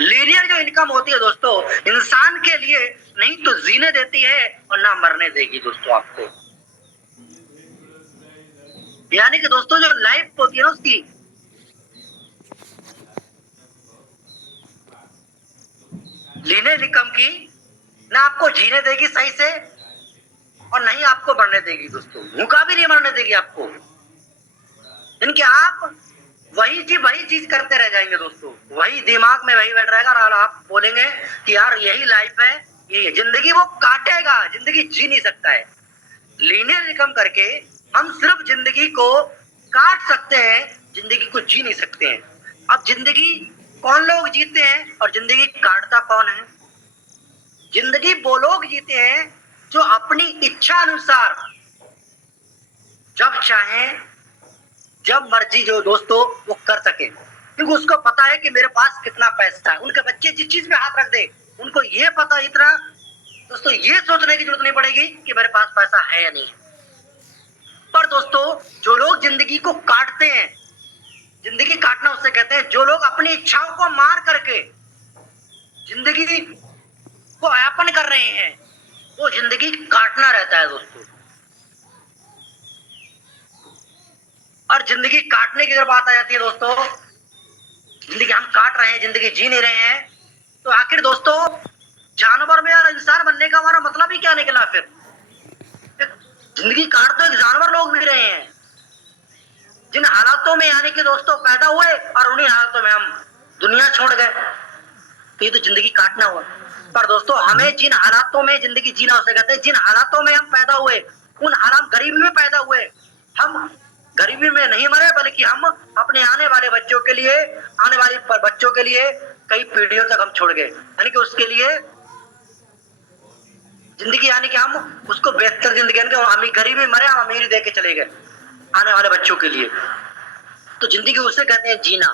लीनियर जो इनकम होती है दोस्तों, इंसान के लिए नहीं तो जीने देती है और ना मरने देगी दोस्तों आपको। यानी कि दोस्तों जो लाइफ होती है ना उसकी, लीनियर इनकम की ना आपको जीने देगी सही से और नहीं आपको मरने देगी दोस्तों, भूखा भी नहीं मरने देगी आपको। इनके आप वही चीज करते रह जाएंगे दोस्तों, वही दिमाग में वही बैठ रहेगा और आप बोलेंगे कि यार यही लाइफ है, ये जिंदगी वो काटेगा, जिंदगी जी नहीं सकता है। लीनियर इनकम करके हम सिर्फ जिंदगी को काट सकते हैं, जिंदगी को जी नहीं सकते हैं। अब जिंदगी कौन लोग जीते हैं और जिंदगी काटता कौन है? जिंदगी वो लोग जीते हैं जो अपनी इच्छा अनुसार जब चाहें, जब मर्जी जो दोस्तों वो कर सके, क्योंकि उसको पता है कि मेरे पास कितना पैसा है। उनके बच्चे जिस चीज में हाथ रख दे, उनको ये पता, इतना दोस्तों ये सोचने की जरूरत नहीं पड़ेगी कि मेरे पास पैसा है या नहीं है। पर दोस्तों जो लोग जिंदगी को काटते हैं, जिंदगी काटना उससे कहते हैं जो लोग अपनी इच्छाओं को मार करके जिंदगी को यापन कर रहे हैं, वो जिंदगी काटना रहता है दोस्तों। और जिंदगी काटने की अगर बात आ जाती है दोस्तों, जिंदगी हम काट रहे हैं, जिंदगी जी नहीं रहे हैं, तो आखिर दोस्तों जानवर में और इंसान बनने का हमारा मतलब ही क्या निकला? फिर जिंदगी काट तो एक जानवर लोग भी रहे हैं, जिन हालातों में यानी कि दोस्तों पैदा हुए और उन्हीं हालातों में हम दुनिया छोड़ गए, तो ये तो जिंदगी काटना हुआ। पर दोस्तों हमें जिन हालातों में जिंदगी जीना उसे कहते हैं, जिन हालातों में हम पैदा हुए, उन हालात गरीबी में पैदा हुए, हम गरीबी में नहीं मरे, बल्कि हम अपने आने वाले बच्चों के लिए, आने वाले बच्चों के लिए कई पीढ़ियों तक हम छोड़ गए। यानी कि उसके लिए जिंदगी, यानी कि हम उसको बेहतर जिंदगी, यानी कि हम गरीबी मरे, हम अमीरी दे के चले गए आने वाले बच्चों के लिए। तो जिंदगी उसे कहते हैं जीना।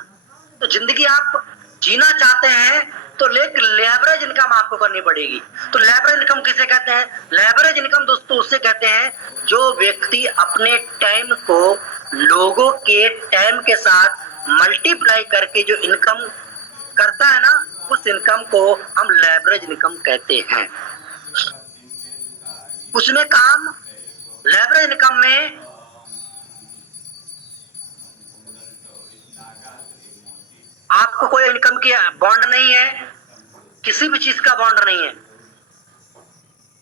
तो जिंदगी आप जीना चाहते हैं तो लेवरेज इनकम आपको करनी पड़ेगी। तो लेवरेज इनकम किसे कहते हैं? लेवरेज इनकम दोस्तों उससे कहते हैं जो व्यक्ति अपने टाइम को लोगों के टाइम के साथ मल्टीप्लाई करके जो इनकम करता है ना, उस इनकम को हम लेवरेज इनकम कहते हैं। उसमें काम लेवरेज इनकम में आपको कोई इनकम की बॉन्ड नहीं है, किसी भी चीज का बॉन्ड नहीं है।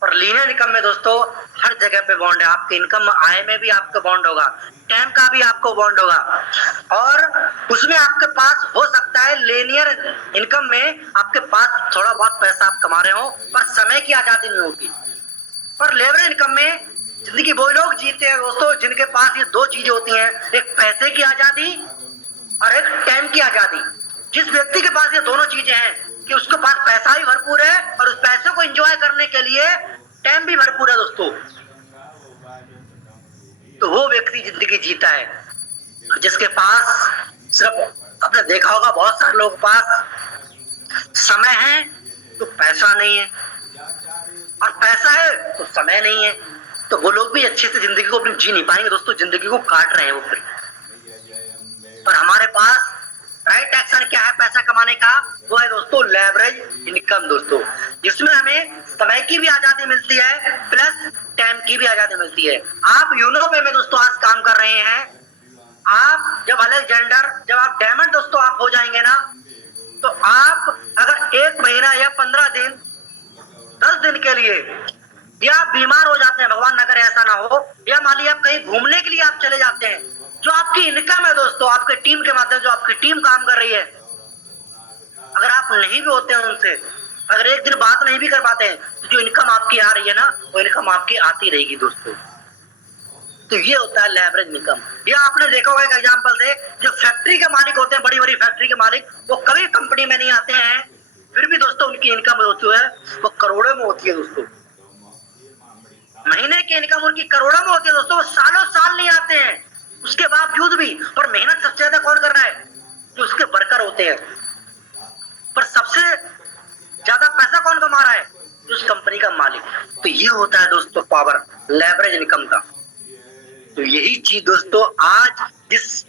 और लीनियर इनकम में दोस्तों हर जगह पे बॉन्ड है। आपके इनकम आय में भी आपका बॉन्ड होगा, टाइम का भी आपको बॉन्ड होगा, और उसमें आपके पास हो सकता है लीनियर इनकम में आपके पास थोड़ा बहुत पैसा आप कमा रहे हो, पर समय की आजादी नहीं होगी। पर लेवरेज इनकम में जिंदगी वो लोग जीते हैं दोस्तों जिनके पास ये दो चीजें होती हैं, एक पैसे की आजादी और एक टाइम की आजादी। जिस व्यक्ति के पास ये दोनों चीजें हैं कि उसके पास पैसा भी भरपूर है और उस पैसे को एंजॉय करने के लिए टाइम भी भरपूर है दोस्तों, तो वो व्यक्ति जिंदगी जीता है। जिसके पास सिर्फ, आपने देखा होगा बहुत सारे लोगों के पास समय है तो पैसा नहीं है, और पैसा है तो समय नहीं है, तो वो लोग भी अच्छे से जिंदगी को अपनी जी नहीं पाएंगे दोस्तों, जिंदगी को काट रहे हैं वो फिर। पर हमारे पास राइट एक्शन क्या है पैसा कमाने का? वो है दोस्तों लेवरेज इनकम दोस्तों, जिसमें हमें समय की भी आजादी मिलती है प्लस टाइम की भी आजादी मिलती है। आप यूरोप में दोस्तों आज काम कर रहे हैं, आप जब अलेक्जेंडर, जब आप डायमंड दोस्तों आप हो जाएंगे ना, तो आप अगर 1 महीना या 15 दिन 10 दिन के लिए या आप बीमार हो जाते हैं, भगवान न करे ऐसा ना हो, या मान लीजिए आप कहीं घूमने के लिए आप चले जाते हैं, जो आपकी इनकम है दोस्तों, आपके टीम के माध्यम जो आपकी टीम काम कर रही है, अगर आप नहीं भी होते हैं उनसे, अगर एक दिन बात नहीं भी कर पाते हैं, तो जो इनकम आपकी आ रही है ना, वो इनकम आपकी आती रहेगी दोस्तों। तो ये होता है लेवरेज इनकम। ये आपने देखा होगा एक एग्जांपल से, जो फैक्ट्री के मालिक होते हैं, बड़ी बड़ी फैक्ट्री के मालिक, वो कभी कंपनी में नहीं आते हैं, फिर भी दोस्तों उनकी इनकम जो है वो करोड़ों में होती है दोस्तों। महीने की इनकम उनकी करोड़ों में होती है दोस्तों, वो सालों साल नहीं आते हैं, उसके बावजूद भी। और मेहनत सबसे ज्यादा कौन कर रहा है? जो उसके वर्कर होते हैं। पर सबसे ज्यादा पैसा कौन कमा रहा है? उस कंपनी का मालिक। तो ये होता है दोस्तों पावर लेवरेज इनकम का। तो यही चीज दोस्तों आज जिस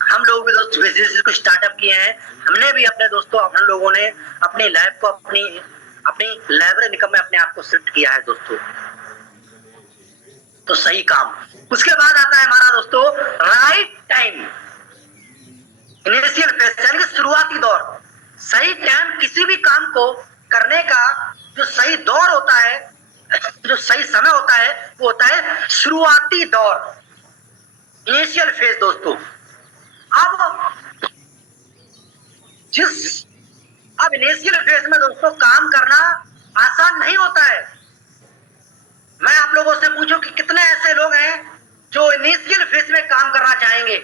हम लोग भी दोस्तों बिजनेस को स्टार्टअप किए हैं, हमने भी अपने दोस्तों, हम लोगों ने अपनी लाइफ को अपनी लेवरेज इनकम में अपने आप को शिफ्ट किया है दोस्तों। तो सही काम। उसके बाद आता है हमारा दोस्तों राइट टाइम, इनिशियल फेज, यानी कि शुरुआती दौर। सही टाइम किसी भी काम को करने का जो सही दौर होता है, जो सही समय होता है, वो होता है शुरुआती दौर, इनिशियल फेज दोस्तों। अब इनिशियल फेज में दोस्तों काम करना आसान नहीं होता है। मैं आप लोगों से पूछूं कि कितने ऐसे लोग हैं जो इनिशियल फेज में काम करना चाहेंगे?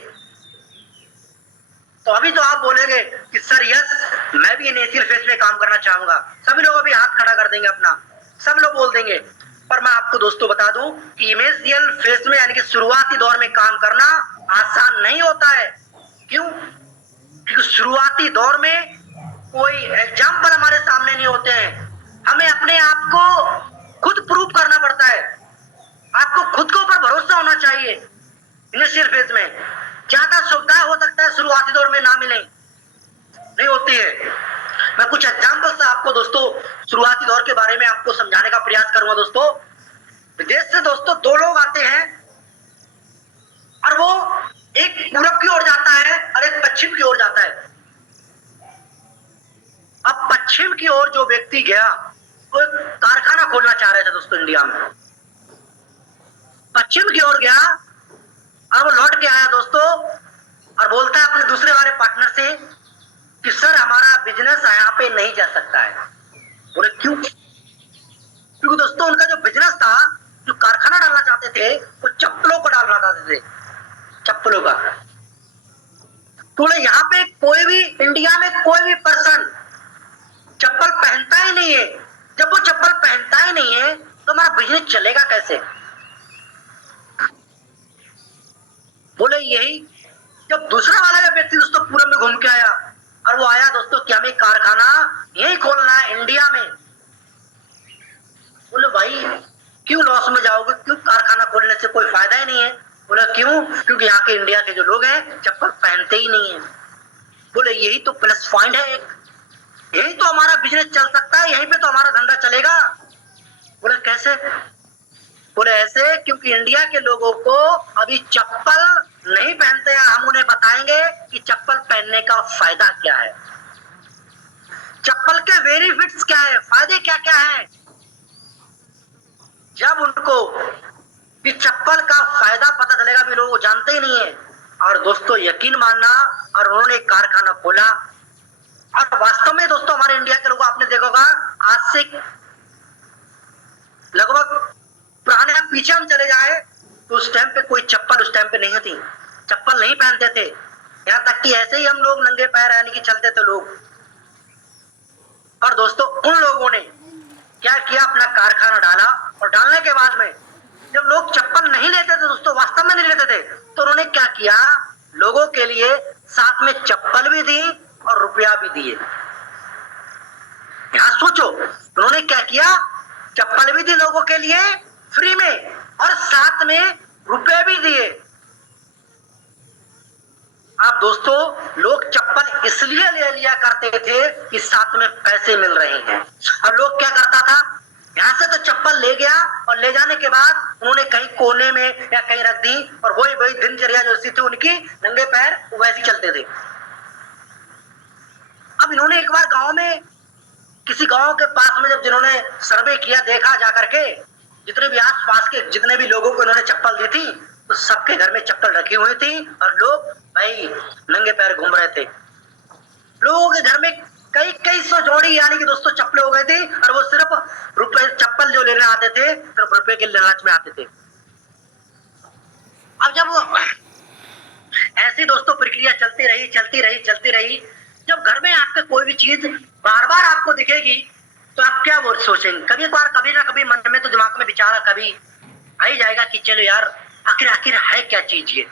तो अभी तो आप बोलेंगे कि सर यस, मैं भी इनिशियल फेज में काम करना चाहूंगा। सभी लोग अभी हाथ खड़ा कर देंगे अपना, सब लोग बोल देंगे। पर मैं आपको दोस्तों बता दूं कि इनिशियल फेज में यानी कि शुरुआती दौर में काम करना आसान नहीं होता है। क्यों? क्योंकि शुरुआती दौर में कोई एग्जाम्पल हमारे सामने नहीं होते हैं। हमें अपने आप को खुद प्रूव करना पड़ता है। आपको खुद के ऊपर भरोसा होना चाहिए। इनिशियल फेज में ज्यादा सुविधाएं हो सकता है शुरुआती दौर में ना मिले, नहीं होती है। मैं कुछ एग्जाम्पल से आपको दोस्तों शुरुआती दौर के बारे में आपको समझाने का प्रयास करूंगा दोस्तों। विदेश से दोस्तों 2 लोग आते हैं और वो एक पूरब की ओर जाता है और एक पश्चिम की ओर जाता है। अब पश्चिम की ओर जो व्यक्ति गया वो एक कारखाना खोलना चाह रहे थे दोस्तों इंडिया में। पश्चिम की ओर गया और वो लौट के आया दोस्तों और बोलता है अपने दूसरे वाले पार्टनर से कि सर हमारा बिजनेस यहाँ पे नहीं जा सकता है। बोले क्यों? क्योंकि दोस्तों उनका जो बिजनेस था, जो कारखाना डालना चाहते थे, वो चप्पलों को डालना चाहते थे, चप्पलों का। बोले यहाँ पे कोई भी, इंडिया में कोई भी पर्सन चप्पल पहनता ही नहीं है। जब वो चप्पल पहनता ही नहीं है तो हमारा बिजनेस चलेगा कैसे? बोले यही। जब दूसरा वाला व्यक्ति दोस्तों पूरब में घूम के आया और वो आया दोस्तों कि हमें कारखाना यही खोलना है इंडिया में। बोले भाई क्यों लॉस में जाओगे? क्यों? कारखाना खोलने से कोई फायदा ही नहीं है। बोले क्यों? क्योंकि यहाँ के इंडिया के जो लोग हैं चप्पल पहनते ही नहीं है। बोले यही तो प्लस पॉइंट है, यही तो हमारा बिजनेस चल सकता है, यहीं पे तो हमारा धंधा चलेगा। बोले कैसे? बोले ऐसे, क्योंकि इंडिया के लोगों को अभी चप्पल नहीं पहनते हैं, हम उन्हें बताएंगे कि चप्पल पहनने का फायदा क्या है, चप्पल के बेनिफिट्स क्या है, फायदे क्या क्या है। जब उनको कि चप्पल का फायदा पता चलेगा, भी लोग जानते ही नहीं है। और दोस्तों यकीन मानना, और उन्होंने एक कारखाना खोला। और वास्तव में दोस्तों हमारे इंडिया के लोग आपने देखा होगा, आज से लगभग पुराने पीछे हम चले जाए तो उस टाइम पे कोई चप्पल उस टाइम पे नहीं थी, चप्पल नहीं पहनते थे। यहाँ तक कि ऐसे ही हम लोग नंगे पैर यानी कि चलते थे लोग। और दोस्तों उन लोगों ने क्या किया, अपना कारखाना डाला। और डालने के बाद में जब लोग चप्पल नहीं लेते थे दोस्तों, वास्तव में नहीं लेते थे, तो उन्होंने क्या किया, लोगों के लिए साथ में चप्पल भी दी और रुपया भी दिए। यहां सोचो, उन्होंने क्या किया, चप्पल भी दी लोगों के लिए फ्री में और साथ में रुपए भी दिए। आप दोस्तों लोग चप्पल इसलिए ले लिया करते थे कि साथ में पैसे मिल रहे हैं। अब लोग क्या करता था, यहाँ से तो चप्पल ले गया और ले जाने के बाद उन्होंने कहीं कोने में या कहीं रख दी और वही वही दिनचर्या जो थी उनकी, नंगे पैर वैसे ही चलते थे। अब इन्होंने एक बार गांव में, किसी गांव के पास में जब जिन्होंने सर्वे किया, देखा जाकर के जितने भी आस पास के जितने भी लोगों को इन्होंने चप्पल दी थी तो सबके घर में चप्पल रखी हुई थी और लोग भाई नंगे पैर घूम रहे थे। लोगों के घर में कई कई सौ जोड़ी यानी कि दोस्तों चप्पलें हो गई थी और वो सिर्फ रुपए, चप्पल जो लेने आते थे सिर्फ रुपए के लालच में आते थे। अब जब ऐसी दोस्तों प्रक्रिया चलती रही, जब घर में आपके कोई भी चीज बार बार आपको दिखेगी तो आप क्या वो सोचेंगे? कभी ना कभी मन में तो दिमाग में विचार कभी आ ही जाएगा कि चलो यार आखिर है क्या चीज ये।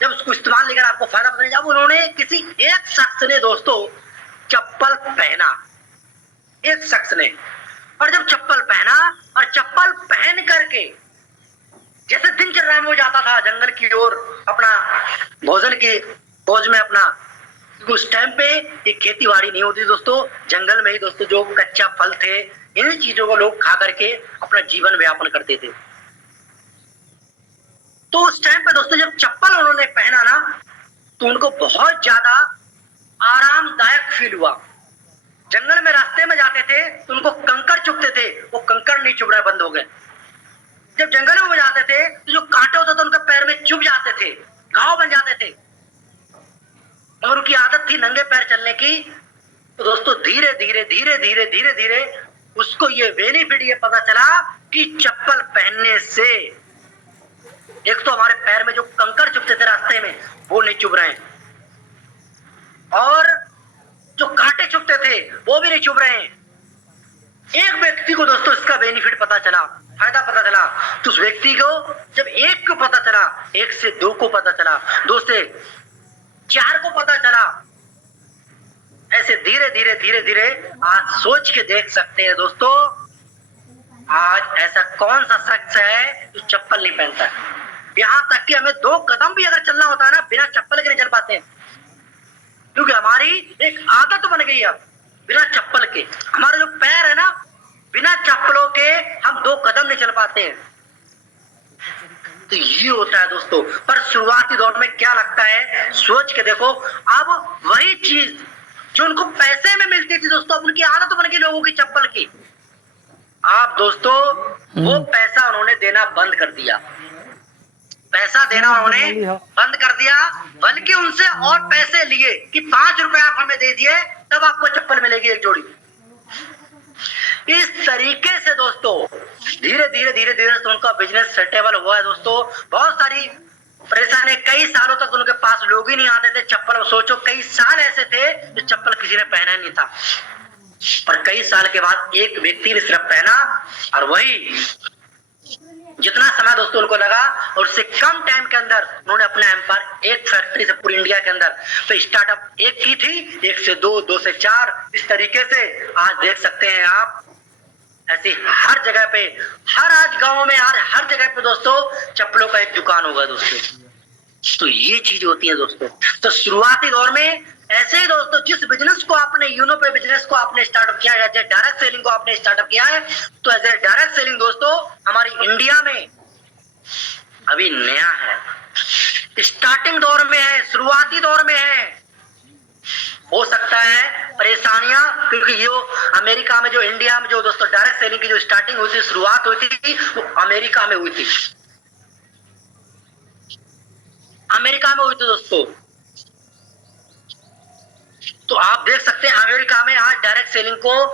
जब उसको इस्तेमाल लेकर आपको फायदा पता नहीं, जब उन्होंने किसी एक शख्स ने दोस्तों चप्पल पहना, एक शख्स ने, और जब चप्पल पहना और चप्पल पहन करके जैसे दिनचर्या में हो जाता था जंगल की ओर अपना भोजन की खोज में अपना, उस टाइम पे ये खेती बाड़ी नहीं होती दोस्तों, जंगल में ही दोस्तों जो कच्चा फल थे इन चीजों को लोग खा करके अपना जीवन व्यापन करते थे। तो उस टाइम पे दोस्तों जब चप्पल उन्होंने पहना ना तो उनको बहुत ज्यादा आरामदायक फील हुआ। जंगल में रास्ते में जाते थे तो उनको कंकड़ चुभते थे, वो कंकड़ नहीं चुभना बंद हो गए। जब जंगल में जाते थे तो जो कांटे होते थे उनके पैर में चुभ जाते थे, घाव बन जाते थे और उनकी आदत थी नंगे पैर चलने की। तो दोस्तों धीरे धीरे उसको ये बेनिफिट ये पता चला कि चप्पल पहनने से एक तो हमारे पैर में जो कंकड़ चुभते थे रास्ते में वो नहीं चुभ रहे हैं और जो कांटे चुभते थे वो भी नहीं चुभ रहे हैं। एक व्यक्ति को दोस्तों इसका बेनिफिट पता चला, फायदा पता चला, तो उस व्यक्ति को जब एक को पता चला, एक से दो को पता चला, दो से चार को पता चला, ऐसे धीरे धीरे आज सोच के देख सकते हैं दोस्तों, आज ऐसा कौन सा शख्स है जो चप्पल नहीं पहनता है। यहाँ तक कि हमें 2 कदम भी अगर चलना होता है ना बिना चप्पल के नहीं चल पाते हैं, क्योंकि हमारी एक आदत बन गई है बिना चप्पल के। हमारे जो पैर है ना बिना चप्पलों के हम 2 कदम नहीं चल पाते हैं। तो ये होता है दोस्तों। पर शुरुआती दौर में क्या लगता है, सोच के देखो, अब वही चीज जो उनको पैसे में मिलती थी दोस्तों अब उनकी आदत बन गई लोगों की चप्पल की। आप दोस्तों वो पैसा उन्होंने देना बंद कर दिया, पैसा देना उन्होंने बंद कर दिया, बल्कि उनसे और पैसे लिए कि 5 रुपए आप हमें दे दिए तब आपको चप्पल मिलेगी एक जोड़ी। इस तरीके से दोस्तों धीरे धीरे तो उनका बिजनेस सेटेबल हुआ है दोस्तों। बहुत सारी परेशानी, कई सालों तक उनके पास लोग ही नहीं आते थे चप्पल। सोचो कई साल ऐसे थे जो चप्पल किसी ने पहना नहीं था, पर कई साल के बाद एक व्यक्ति ने सिर्फ पहना और वही जितना समय दोस्तों उनको लगा और उससे कम टाइम के अंदर उन्होंने अपना एम्पायर एक फैक्ट्री से पूरी इंडिया के अंदर तो स्टार्टअप एक की थी, 1 से 2, 2 से 4, इस तरीके से आज देख सकते हैं आप ऐसे हर जगह पे, हर आज गांव में हर जगह पे दोस्तों चप्पलों का एक दुकान होगा दोस्तों। तो ये चीज होती है दोस्तों। तो शुरुआती दौर में ऐसे ही दोस्तों जिस बिजनेस को आपने पे बिजनेस को आपने स्टार्टअप किया है, डायरेक्ट सेलिंग को आपने स्टार्टअप किया है, तो एज ए डायरेक्ट सेलिंग दोस्तों हमारी इंडिया में अभी नया है, स्टार्टिंग दौर में है, शुरुआती दौर में है। हो सकता है परेशानियां, क्योंकि ये अमेरिका में जो इंडिया में जो दोस्तों डायरेक्ट सेलिंग की जो स्टार्टिंग हुई थी, शुरुआत हुई थी, वो अमेरिका में हुई थी, अमेरिका में हुई थी दोस्तों। तो आप देख सकते हैं अमेरिका में आज डायरेक्ट सेलिंग को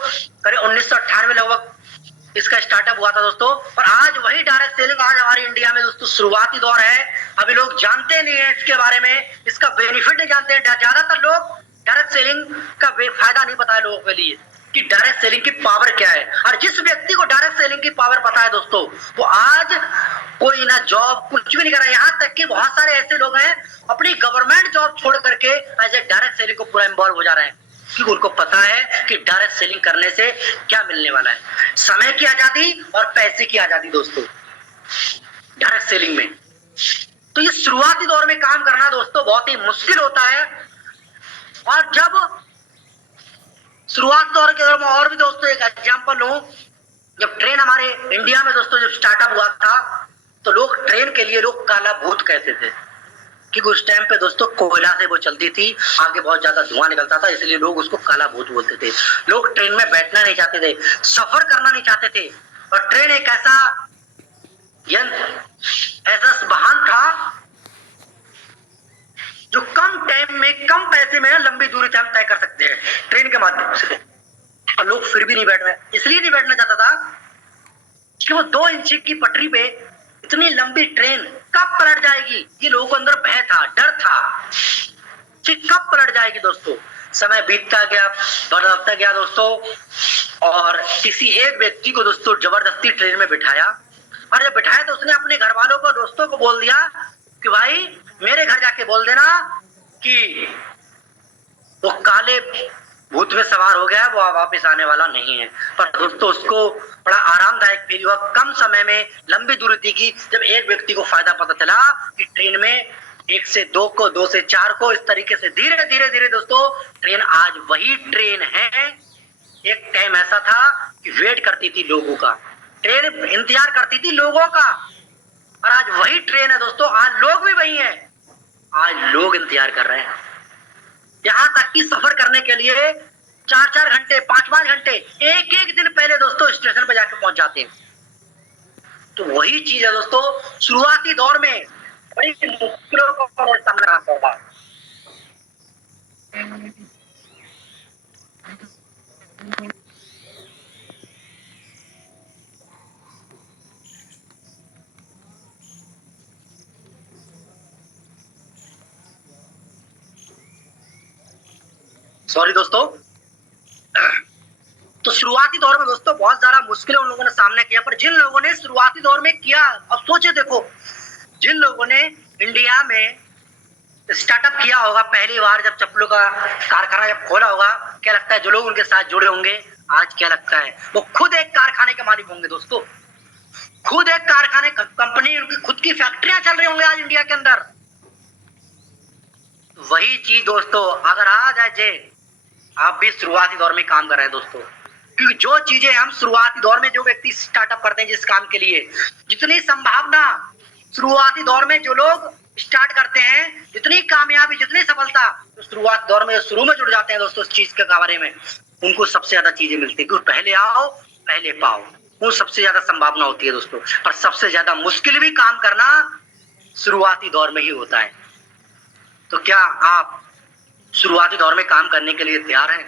करीब 1998 लगभग इसका स्टार्टअप हुआ था दोस्तों। और आज वही डायरेक्ट सेलिंग आज हमारी इंडिया में दोस्तों शुरुआती दौर है। अभी लोग जानते नहीं है इसके बारे में, इसका बेनिफिट नहीं जानते हैं। ज्यादातर लोग डायरेक्ट सेलिंग का फायदा नहीं पता है लोगों के लिए कि डायरेक्ट सेलिंग की पावर क्या है। और जिस व्यक्ति को डायरेक्ट सेलिंग की पावर पता है दोस्तों, वो आज कोई ना जॉब कुछ भी नहीं कर रहा है। यहाँ तक कि बहुत सारे ऐसे लोग हैं अपनी गवर्नमेंट जॉब छोड़ करके एज ए डायरेक्ट सेलिंग को पूरा इन्वॉल्व हो जा रहे हैं, क्योंकि उनको पता है कि डायरेक्ट सेलिंग करने से क्या मिलने वाला है, समय की आजादी और पैसे की आजादी दोस्तों डायरेक्ट सेलिंग में। तो ये शुरुआती दौर में काम करना दोस्तों बहुत ही मुश्किल होता है। और जब शुरुआत दौर के दौर में और भी दोस्तों एक एग्जाम्पल लूं, जब ट्रेन हमारे इंडिया में दोस्तों जब स्टार्टअप हुआ था तो लोग ट्रेन के लिए लोग काला भूत कहते थे, क्योंकि उस टाइम पे दोस्तों कोयला से वो चलती थी, आगे बहुत ज्यादा धुआं निकलता था, इसलिए लोग उसको काला भूत बोलते थे। लोग ट्रेन में बैठना नहीं चाहते थे, सफर करना नहीं चाहते थे। और ट्रेन एक ऐसा यंत्र, ऐसा वाहन था जो कम टाइम में कम पैसे में लंबी दूरी हम तय कर सकते हैं ट्रेन के माध्यम से। और लोग फिर भी नहीं बैठ रहे, इसलिए नहीं बैठना चाहता था कि वो 2 इंच की पटरी पे इतनी लंबी ट्रेन कब पलट जाएगी, ये लोगों को अंदर भय था, डर था कि कब पलट जाएगी। दोस्तों समय बीतता गया, बदलता गया दोस्तों, और किसी एक व्यक्ति को दोस्तों जबरदस्ती ट्रेन में बिठाया, और जब बिठाया तो उसने अपने घर वालों को, दोस्तों को बोल दिया कि भाई मेरे घर जाके बोल देना कि वो काले भूत में सवार हो गया, वो वापस आने वाला नहीं है। पर दोस्तों उसको बड़ा आरामदायक फील हुआ, कम समय में लंबी दूरी थी कि जब एक व्यक्ति को फायदा पता चला कि ट्रेन में 1 से 2 को, 2 से 4 को, इस तरीके से धीरे धीरे धीरे दोस्तों ट्रेन आज वही ट्रेन है। एक टाइम ऐसा था कि वेट करती थी लोगों का, ट्रेन इंतजार करती थी लोगों का, और आज वही ट्रेन है दोस्तों। आज लोग भी वही हैं, आज लोग इंतजार कर रहे हैं। यहां तक कि सफर करने के लिए 4-4 घंटे, 5-5 घंटे, एक दिन पहले दोस्तों स्टेशन पे जाके पहुंच जाते हैं। तो वही चीज है दोस्तों, शुरुआती दौर में बड़ी मुश्किलों का सामना होगा। सॉरी दोस्तों। तो शुरुआती दौर में दोस्तों बहुत ज्यादा मुश्किलें उन लोगों ने सामना किया, पर जिन लोगों ने शुरुआती दौर में किया, अब सोचे देखो, जिन लोगों ने इंडिया में स्टार्टअप किया होगा पहली बार, जब चप्पलों का कारखाना जब खोला होगा, क्या लगता है जो लोग उनके साथ जुड़े होंगे आज क्या लगता है वो खुद एक कारखाने के मालिक होंगे दोस्तों, खुद एक कारखाने, कंपनी, उनकी खुद की फैक्ट्रियां चल रही होंगे आज इंडिया के अंदर। वही चीज दोस्तों अगर आज है आप भी शुरुआती दौर में काम कर रहे हैं दोस्तों, क्योंकि जो चीजें हम शुरुआती दौर में, जो व्यक्ति स्टार्टअप करते हैं जिस काम के लिए, जितनी संभावना शुरुआती दौर में जो लोग स्टार्ट करते हैं, जितनी कामयाबी, जितनी सफलता, तो शुरुआती दौर में शुरू में जुड़ जाते हैं दोस्तों इस चीज के बारे में, उनको सबसे ज्यादा चीजें मिलती है, क्योंकि पहले आओ पहले पाओ, वो सबसे ज्यादा संभावना होती है दोस्तों। और सबसे ज्यादा मुश्किल भी काम करना शुरुआती दौर में ही होता है। तो क्या आप शुरुआती दौर में काम करने के लिए तैयार हैं?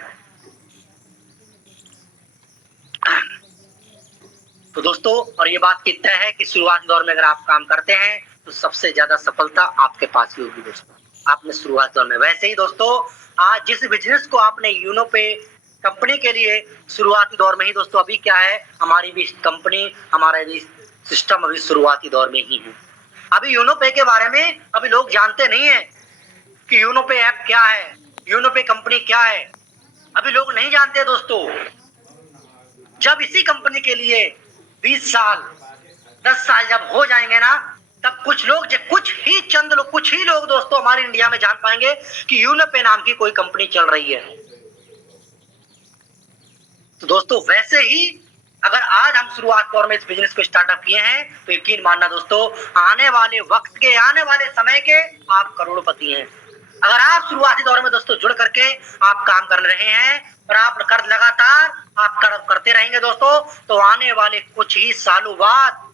तो दोस्तों, और ये बात की तय है कि शुरुआती दौर में अगर आप काम करते हैं तो सबसे ज्यादा सफलता आपके पास ही होगी दोस्तों, आपने शुरुआती दौर में। वैसे ही दोस्तों आज जिस बिजनेस को आपने यूनो पे कंपनी के लिए शुरुआती दौर में ही दोस्तों, अभी क्या है, हमारी भी कंपनी, हमारा भी सिस्टम अभी शुरुआती दौर में ही है। अभी यूनो पे के बारे में अभी लोग जानते नहीं है कि यूनो पे ऐप क्या है, यूनो पे कंपनी क्या है, अभी लोग नहीं जानते दोस्तों। जब इसी कंपनी के लिए 20 साल 10 साल जब हो जाएंगे ना, तब कुछ लोग, कुछ ही लोग दोस्तों हमारे इंडिया में जान पाएंगे कि यूनो पे नाम की कोई कंपनी चल रही है। तो दोस्तों वैसे ही अगर आज हम शुरुआत दौर में इस बिजनेस को स्टार्टअप किए हैं तो यकीन मानना दोस्तों, आने वाले वक्त के, आने वाले समय के आप करोड़पति हैं। अगर आप शुरुआती दौर में दोस्तों जुड़ करके आप काम कर रहे हैं और आप लगातार आप करते रहेंगे दोस्तों, तो आने वाले कुछ ही सालों बाद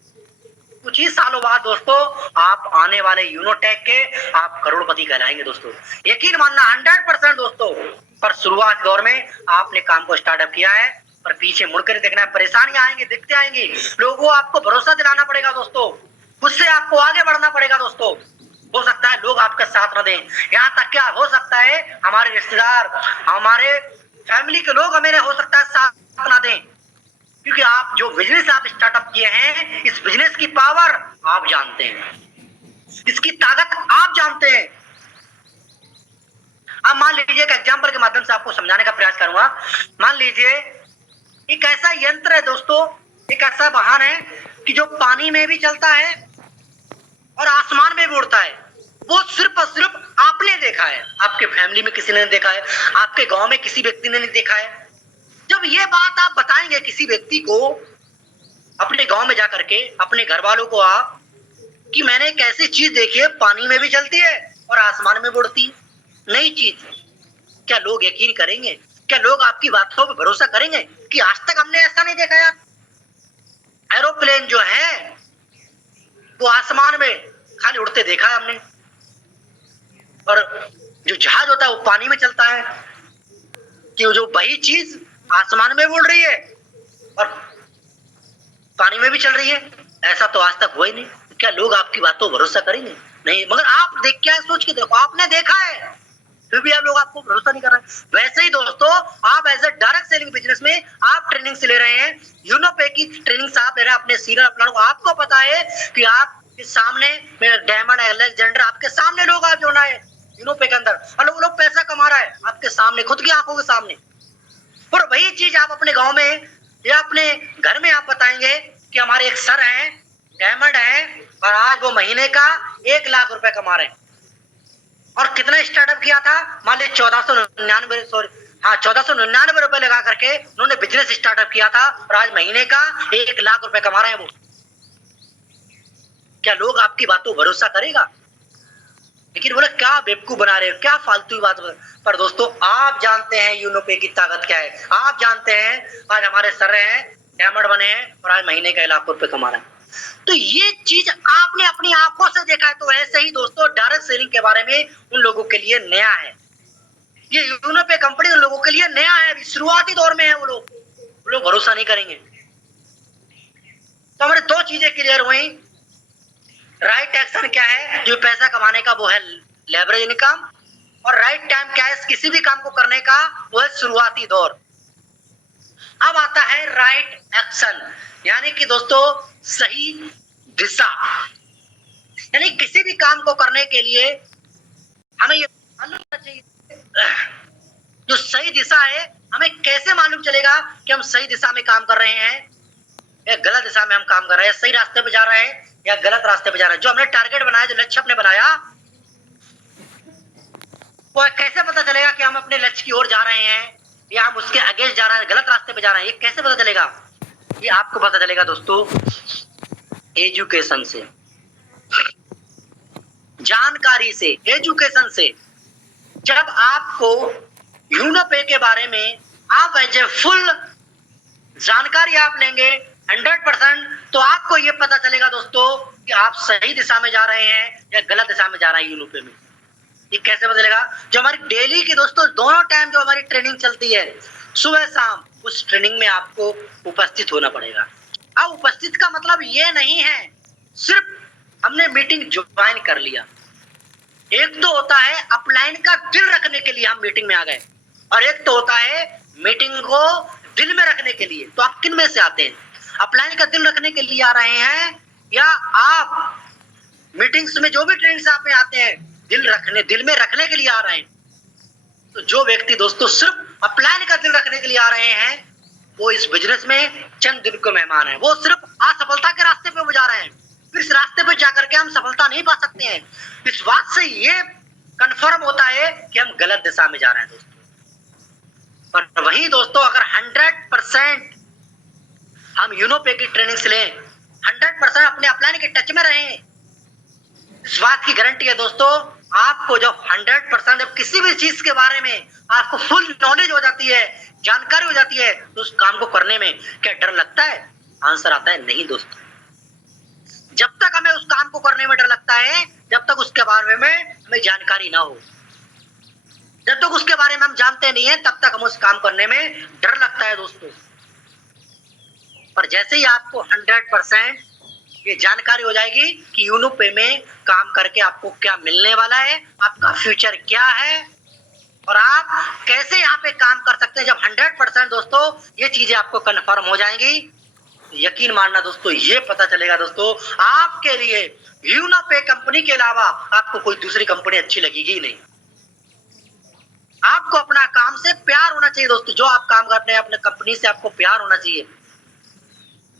दोस्तों आप आने वाले यूनोटेक के आप करोड़पति कहलाएंगे दोस्तों, यकीन मानना 100% दोस्तों। पर शुरुआत दौर में आपने काम को स्टार्टअप किया है, पर पीछे मुड़कर नहीं देखना है, परेशानियां आएंगी, दिक्कतें आएंगी, लोगों को आपको भरोसा दिलाना पड़ेगा दोस्तों, उससे आपको आगे बढ़ना पड़ेगा दोस्तों। हो सकता है लोग आपका साथ न दें, यहाँ तक क्या हो सकता है हमारे रिश्तेदार, हमारे फैमिली के लोग हमें हो सकता है साथ ना दें, क्योंकि आप जो बिजनेस आप स्टार्टअप किए हैं, इस बिजनेस की पावर आप जानते हैं, इसकी ताकत आप जानते हैं। अब मान लीजिए एक एग्जाम्पल के माध्यम से आपको समझाने का प्रयास करूंगा। मान लीजिए एक ऐसा यंत्र है दोस्तों, एक ऐसा वाहन है कि जो पानी में भी चलता है और आसमान में भी उड़ता है। वो सिर्फ और सिर्फ आपने देखा है, आपके फैमिली में किसी ने नहीं देखा है, आपके गांव में किसी व्यक्ति ने नहीं देखा है, जब ये बात आप बताएंगे किसी व्यक्ति को अपने गांव में जाकर के, अपने घर वालों को आप, कि मैंने एक ऐसी चीज देखी है पानी में भी चलती है और आसमान में भी उड़ती है, नई चीज, क्या लोग यकीन करेंगे? क्या लोग आपकी बातों पर भरोसा करेंगे कि आज तक हमने ऐसा नहीं देखा यार? एरोप्लेन जो है वो आसमान में खाली उड़ते देखा है हमने, और जो जहाज होता है वो पानी में चलता है, कि वो जो वही चीज आसमान में उड़ रही है और पानी में भी चल रही है, ऐसा तो आज तक हुआ ही नहीं। क्या लोग आपकी बातों पर भरोसा करेंगे? नहीं। मगर आप देख, क्या सोच के देखो, आपने देखा है फिर भी आप लोग आपको भरोसा नहीं कर रहे हैं। वैसे ही दोस्तों, आप as a direct selling business में आप ट्रेनिंग से ले रहे हैं, यूनोपे की ट्रेनिंग आप ले रहे हैं अपने सीनियर अपलाइन को। आपको पता है कि आपके सामने डायमंड, अलेक्जेंडर, आपके सामने लोग आप जोड़ना है यूनोपे के अंदर, और वो लोग पैसा कमा रहा है आपके सामने, खुद की आंखों के सामने। और वही चीज आप अपने गांव में या अपने घर में आप बताएंगे कि हमारे एक सर हैं, डायमंड है, और आज वो महीने का 1 लाख रुपए कमा रहे हैं। और कितना स्टार्टअप किया था? मान लीजिए 1499 रुपए लगा करके उन्होंने बिजनेस स्टार्टअप किया था, और आज महीने का 1 लाख रुपए कमा रहे हैं वो। क्या लोग आपकी बातों भरोसा करेगा? लेकिन बोले क्या बेवकूफ बना रहे हो, क्या फालतू बात। पर दोस्तों, आप जानते हैं यूनोपे की ताकत क्या है। आप जानते हैं आज हमारे सर हैं, डायमंड बने हैं, और आज महीने का 1 लाख रुपए कमा रहे हैं। तो ये चीज आपने अपनी आंखों से देखा है। तो ऐसे ही दोस्तों, डायरेक्ट सेलिंग के बारे में उन लोगों के लिए नया है। ये यूनोपे कंपनी उन लोगों के लिए नया है, शुरुआती दौर में है। वो लोग भरोसा नहीं करेंगे। तो हमारे 2 चीजें क्लियर हुई। राइट एक्शन क्या है, जो पैसा कमाने का, वो है लेवरेज इनकम, और राइट टाइम क्या है किसी भी काम को करने का, वो है शुरुआती दौर। अब आता है राइट एक्शन, यानी कि दोस्तों सही दिशा। यानी किसी भी काम को करने के लिए हमें ये मालूम होना चाहिए जो सही दिशा है। हमें कैसे मालूम चलेगा कि हम सही दिशा में काम कर रहे हैं या गलत दिशा में हम काम कर रहे हैं, सही रास्ते पे जा रहे हैं या गलत रास्ते पे जा रहे हैं? जो हमने टारगेट बनाया, जो लक्ष्य हमने बनाया, वो कैसे पता चलेगा कि हम अपने लक्ष्य की ओर जा रहे हैं या हम उसके अगेंस्ट जा रहे हैं, गलत रास्ते पे जा रहे हैं? ये कैसे पता चलेगा? ये आपको पता चलेगा दोस्तों एजुकेशन से, जानकारी से, एजुकेशन से। जब आपको यूनोपे के बारे में आप एज ए फुल जानकारी आप लेंगे 100%, तो आपको ये पता चलेगा दोस्तों कि आप सही दिशा में जा रहे हैं या गलत दिशा में जा रहे हैं यूनोपे में। ये कैसे पता चलेगा? जो हमारी डेली की दोस्तों दोनों टाइम जो हमारी ट्रेनिंग चलती है, सुबह शाम, उस ट्रेनिंग में आपको उपस्थित होना पड़ेगा। अब उपस्थित का मतलब ये नहीं है सिर्फ हमने मीटिंग ज्वाइन कर लिया। एक तो होता है अपलाइन का दिल रखने के लिए हम मीटिंग में आ गए, और एक तो होता है मीटिंग को दिल में रखने के लिए। तो आप किन में से आते हैं? अपलाइन का दिल रखने के लिए आ रहे हैं, या आप मीटिंग्स में जो भी ट्रेनिंग्स आप में आते हैं दिल में रखने के लिए आ रहे हैं? तो जो व्यक्ति दोस्तों सिर्फ अपलाइन का दिल रखने के लिए आ रहे हैं, वो इस बिजनेस में चंद दिन को मेहमान है। वो सिर्फ असफलता के रास्ते पे वो जा रहे हैं, फिर इस रास्ते पे जाकर के हम सफलता नहीं पा सकते हैं। इस बात से ये कंफर्म होता है कि हम गलत दिशा में जा रहे हैं दोस्तों। पर वही दोस्तों, अगर 100% हम यूनोपे की ट्रेनिंग से लें, 100% अपने अपलाइन के टच में रहें, इस बात की गारंटी है दोस्तों, आपको जब 100% जब किसी भी चीज के बारे में आपको फुल नॉलेज हो जाती है, जानकारी हो जाती है, तो उस काम को करने में क्या डर लगता है? आंसर आता है नहीं दोस्तों। जब तक हमें उस काम को करने में डर लगता है, जब तक उसके बारे में हमें जानकारी ना हो, जब तक उसके बारे में हम जानते नहीं है, तब तक हम उस काम करने में डर लगता है दोस्तों। पर जैसे ही आपको 100% ये जानकारी हो जाएगी कि यूनोपे में काम करके आपको क्या मिलने वाला है, आपका फ्यूचर क्या है, और आप कैसे यहाँ पे काम कर सकते हैं, जब 100% दोस्तों ये चीजें आपको कंफर्म हो जाएंगी, यकीन मानना दोस्तों, ये पता चलेगा दोस्तों आपके लिए यूनोपे कंपनी के अलावा आपको कोई दूसरी कंपनी अच्छी लगेगी ही नहीं। आपको अपना काम से प्यार होना चाहिए दोस्तों। जो आप काम करते हैं अपने कंपनी से, आपको प्यार होना चाहिए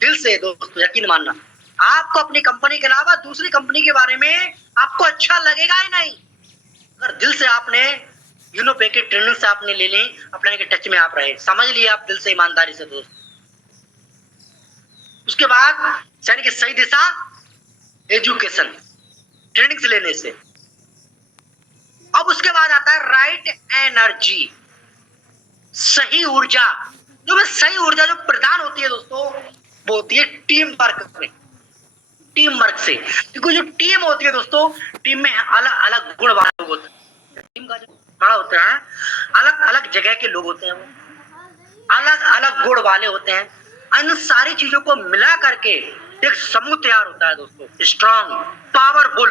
दिल से दोस्तों। यकीन मानना, आपको अपनी कंपनी के अलावा दूसरी कंपनी के बारे में आपको अच्छा लगेगा ही नहीं। अगर दिल से आपने यूनोपे की ट्रेनिंग से आपने ले ली, अपने के टच में आप रहे, समझ लिए आप दिल से ईमानदारी से दोस्त। उसके बाद यानी कि सही दिशा एजुकेशन ट्रेनिंग से लेने से। अब उसके बाद आता है राइट एनर्जी, सही ऊर्जा। जो सही ऊर्जा जो प्रदान होती है दोस्तों, वो होती है टीम वर्क में, टीम वर्क से। क्योंकि जो टीम होती है दोस्तों, टीम में अलग अलग गुण वाले लोग होते हैं। टीम का जो बड़ा होता है, अलग अलग जगह के लोग होते हैं, वो अलग अलग गुण वाले होते हैं। इन सारी चीजों को मिला करके एक समूह तैयार होता है दोस्तों, स्ट्रांग, पावरफुल।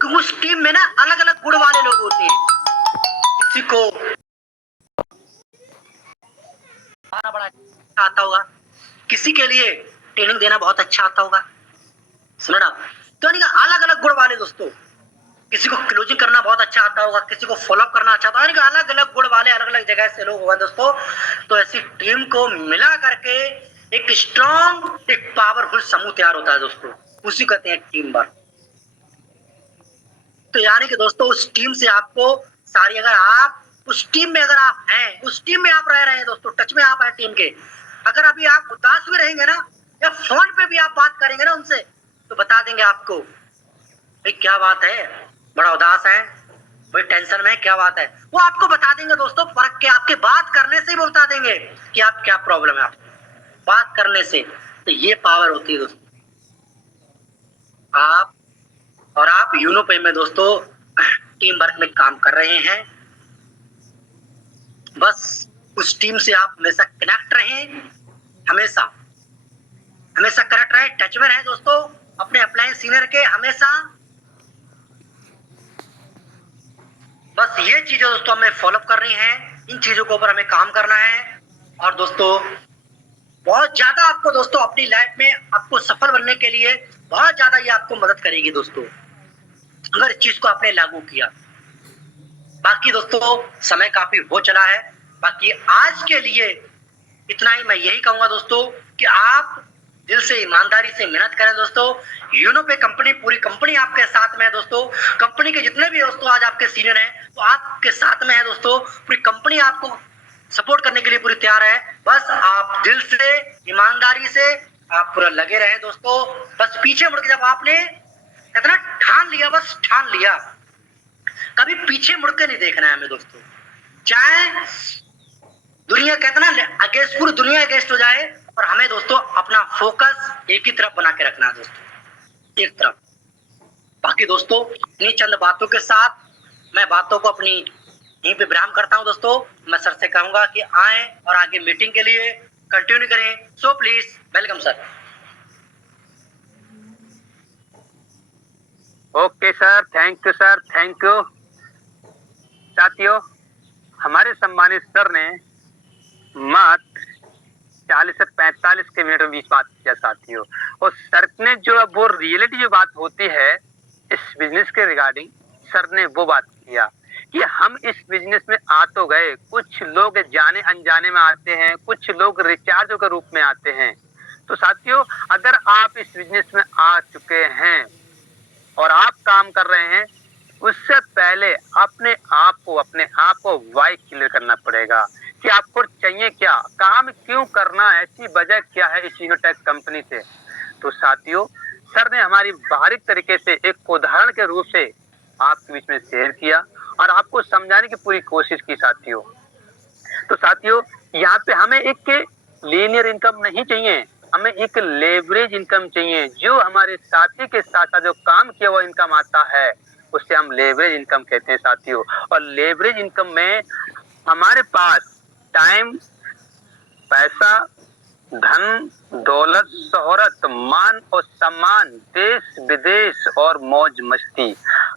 क्योंकि उस टीम में ना अलग अलग गुण वाले लोग होते हैं। किसी को बड़ा अच्छा आता होगा, किसी के लिए ट्रेनिंग देना बहुत अच्छा आता होगा, सुनो ना। तो अलग अलग गुण वाले दोस्तों, किसी को क्लोजिंग करना बहुत अच्छा आता होगा, किसी को फॉलोअप करना अच्छा आता होगा, अलग अलग गुण वाले अलग अलग जगह से लोग होंगे दोस्तों। तो ऐसी टीम को मिला करके एक स्ट्रॉन्ग, एक पावरफुल समूह तैयार होता है दोस्तों, उसी कहते हैं टीम वर्क। तो यानी कि दोस्तों उस टीम से आपको सारी, अगर आप उस टीम में अगर आप हैं, उस टीम में आप रह रहे हैं दोस्तों, टच में आप हैं टीम के, अगर अभी आप उदास भी रहेंगे ना, या फोन पे भी आप बात करेंगे ना उनसे, तो बता देंगे आपको, भाई क्या बात है, बड़ा उदास है, भाई टेंशन में, क्या बात है, वो आपको बता देंगे दोस्तों। फर्क के आपके बात करने से ही वो बता देंगे कि आप क्या प्रॉब्लम है, आपको बात करने से। तो ये पावर होती है दोस्तों। आप यूनोपे में दोस्तों टीम वर्क में काम कर रहे हैं, बस उस टीम से आप हमेशा कनेक्ट रहें, हमेशा हमेशा कनेक्ट रहे, टच में रहे दोस्तों अपने अपलाइन सीनियर के हमेशा। बस ये चीजें दोस्तों हमें फॉलोअप करनी है, इन चीजों के ऊपर हमें काम करना है। और दोस्तों बहुत ज्यादा आपको दोस्तों अपनी लाइफ में आपको सफल बनने के लिए बहुत ज्यादा ये आपको मदद करेगी दोस्तों, अगर इस चीज को आपने लागू किया। बाकी दोस्तों समय काफी हो चला है, बाकी आज के लिए इतना ही। मैं यही कहूंगा दोस्तों कि आप दिल से ईमानदारी से मेहनत करें दोस्तों। यूनोपे कंपनी, पूरी कंपनी आपके साथ में है दोस्तों। कंपनी के जितने भी दोस्तों आज आपके सीनियर हैं वो आपके साथ में है दोस्तों। पूरी कंपनी आपको सपोर्ट करने के लिए पूरी तैयार है। बस आप दिल से ईमानदारी से आप पूरा लगे रहे दोस्तों। बस पीछे मुड़ के जब आपने इतना ठान लिया, बस ठान लिया, कभी पीछे मुड़ के नहीं देखना है हमें दोस्तों। चाहे दुनिया कहते ना अगेंस्ट, पूरी दुनिया अगेंस्ट हो जाए, और हमें दोस्तों अपना फोकस एक ही तरफ बना के रखना है दोस्तों, एक तरफ। बाकी दोस्तों इन्हीं चंद बातों के साथ मैं बातों को अपनी यहीं पे विराम करता हूं दोस्तों। मैं सर से कहूंगा कि आए और आगे मीटिंग के लिए कंटिन्यू करें। So please welcome sir. Okay sir, thank you sir, thank you. साथियों, हमारे सम्मानित सर ने मात्र 40 से 45 के मिनट में बीच बात किया साथियों। और सर ने जो अब वो रियलिटी जो बात होती है इस बिजनेस के रिगार्डिंग, सर ने वो बात किया कि हम इस बिजनेस में आ तो गए, कुछ लोग जाने अनजाने में आते हैं, कुछ लोग रिचार्जों के रूप में आते हैं। तो साथियों, अगर आप इस बिजनेस में आ चुके हैं और आप काम कर रहे हैं, उससे पहले अपने आप को वाई क्लियर करना पड़ेगा कि आपको चाहिए क्या, काम क्यों करना, ऐसी वजह क्या है इस यूनोटेक कंपनी से। तो साथियों, सर ने हमारी बारीक तरीके से एक उदाहरण के रूप से आपके बीच में शेयर किया और आपको समझाने की पूरी कोशिश की साथियों। तो साथियों, यहाँ पे हमें एक लीनियर इनकम नहीं चाहिए, हमें एक लेवरेज इनकम चाहिए। जो हमारे साथी के साथ साथ जो काम किया हुआ इनकम आता है उससे हम लेवरेज इनकम कहते हैं साथियों। और लेवरेज इनकम में हमारे पास टाइम, पैसा, धन, दौलत, शोहरत, मान और सम्मान, देश विदेश और मौज मस्ती,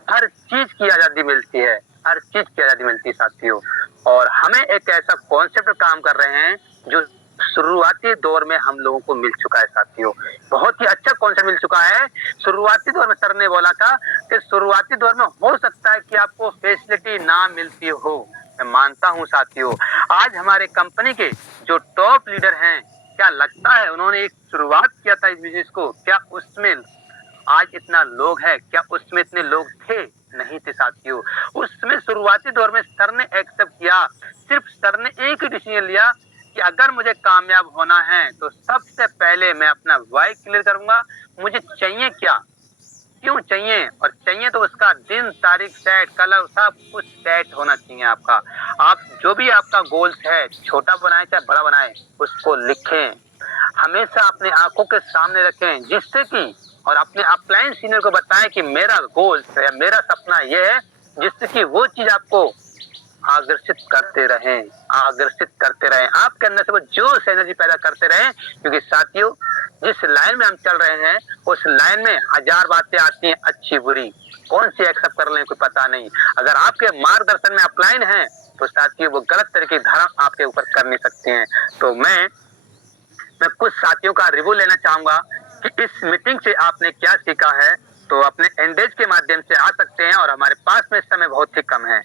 हर चीज की आजादी मिलती है, हर चीज की आजादी मिलती है साथियों। और हमें एक ऐसा कॉन्सेप्ट काम कर रहे हैं जो शुरुआती दौर में हम लोगों को मिल चुका है साथियों। बहुत ही अच्छा कॉन्सेप्ट मिल चुका है। शुरुआती दौर में सर ने बोला था कि शुरुआती दौर में हो सकता है कि आपको फैसिलिटी ना मिलती हो, मैं मानता हूं साथियों। आज हमारे कंपनी के जो टॉप लीडर हैं, क्या लगता है उन्होंने एक शुरुआत किया था इस बिजनेस को, क्या उसमें आज इतना लोग है, क्या उसमें इतने लोग थे? नहीं थे साथियों। उसमें शुरुआती दौर में सर ने एक्सेप्ट किया, सिर्फ सर ने एक ही डिसीजन लिया कि अगर मुझे कामयाब होना है तो सबसे पहले मैं अपना वाई क्लियर करूंगा। मुझे चाहिए क्या, क्यों चाहिए, और चाहिए तो उसका दिन तारीख सेट, कलर, सब कुछ सेट होना चाहिए आपका। आप जो भी आपका गोल्स है, छोटा बनाए चाहे बड़ा बनाए, उसको लिखें, हमेशा अपने आंखों के सामने रखें, जिससे कि और अपने अपलाइन सीनियर को बताएं कि मेरा गोल्स है, मेरा सपना ये है, जिससे कि वो चीज आपको आकर्षित करते रहें, आकर्षित करते रहें, आपके अंदर से वो जोश एनर्जी पैदा करते रहें। क्योंकि साथियों, जिस लाइन में हम चल रहे हैं उस लाइन में हजार बातें आती हैं, अच्छी बुरी, कौन सी एक्सेप्ट कर लें कोई पता नहीं। अगर आपके मार्गदर्शन में अपलाइन है तो साथियों वो गलत तरीके की धारा आपके ऊपर कर नहीं सकते हैं। तो मैं कुछ साथियों का रिव्यू लेना चाहूंगा कि इस मीटिंग से आपने क्या सीखा है। तो अपने एंडेज के माध्यम से आ सकते हैं और हमारे पास में समय बहुत ही कम है,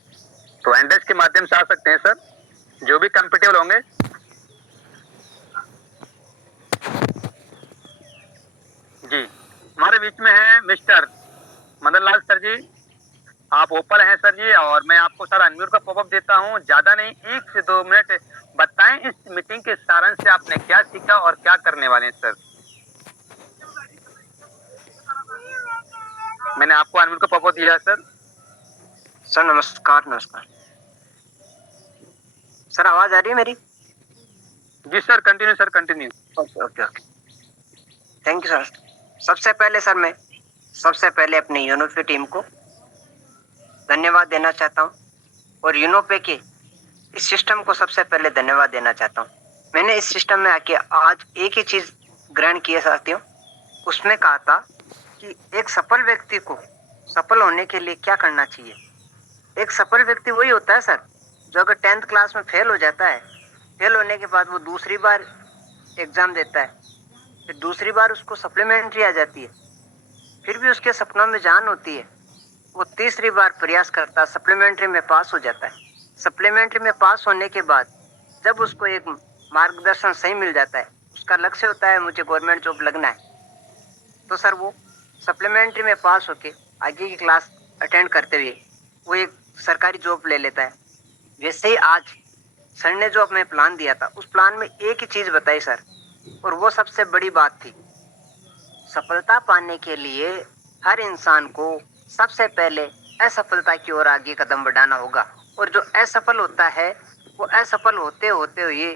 तो एंडेज के माध्यम से आ सकते हैं सर, जो भी कंफर्टेबल होंगे। जी, हमारे बीच में है मिस्टर मदन लाल सर जी, आप ओपन हैं सर जी, और मैं आपको सर अनम्यूट का पॉपअप देता हूं, ज्यादा नहीं 1 से 2 मिनट बताएं इस मीटिंग के सारांश से आपने क्या सीखा और क्या करने वाले हैं सर। मैंने आपको अनम्यूट का पॉपअप दिया है सर। सर नमस्कार। नमस्कार सर, आवाज आ रही है मेरी? जी sir, continue sir, continue. Okay okay okay, thank you sir. सबसे पहले सर, मैं सबसे पहले अपनी यूनोपे टीम को धन्यवाद देना चाहता हूँ, और यूनोपे के इस सिस्टम को सबसे पहले धन्यवाद देना चाहता हूँ। मैंने इस सिस्टम में आके आज एक ही चीज ग्रहण किया साथियों, उसमें कहा था कि एक सफल व्यक्ति को सफल होने के लिए क्या करना चाहिए। एक सफल व्यक्ति वही होता है सर जो अगर 10th क्लास में फेल हो जाता है, फेल होने के बाद वो दूसरी बार एग्जाम देता है, फिर दूसरी बार उसको सप्लीमेंट्री आ जाती है, फिर भी उसके सपनों में जान होती है, वो तीसरी बार प्रयास करता है, सप्लीमेंट्री में पास हो जाता है। सप्लीमेंट्री में पास होने के बाद जब उसको एक मार्गदर्शन सही मिल जाता है, उसका लक्ष्य होता है मुझे गवर्नमेंट जॉब लगना है, तो सर वो सप्लीमेंट्री में पास होके आगे की क्लास अटेंड करते हुए वो एक सरकारी जॉब ले लेता है। वैसे ही आज सर ने जो हमें प्लान दिया था, उस प्लान में एक ही चीज बताई सर, और वो सबसे बड़ी बात थी, सफलता पाने के लिए हर इंसान को सबसे पहले असफलता की ओर आगे कदम बढ़ाना होगा, और जो असफल होता है वो असफल होते होते हुए,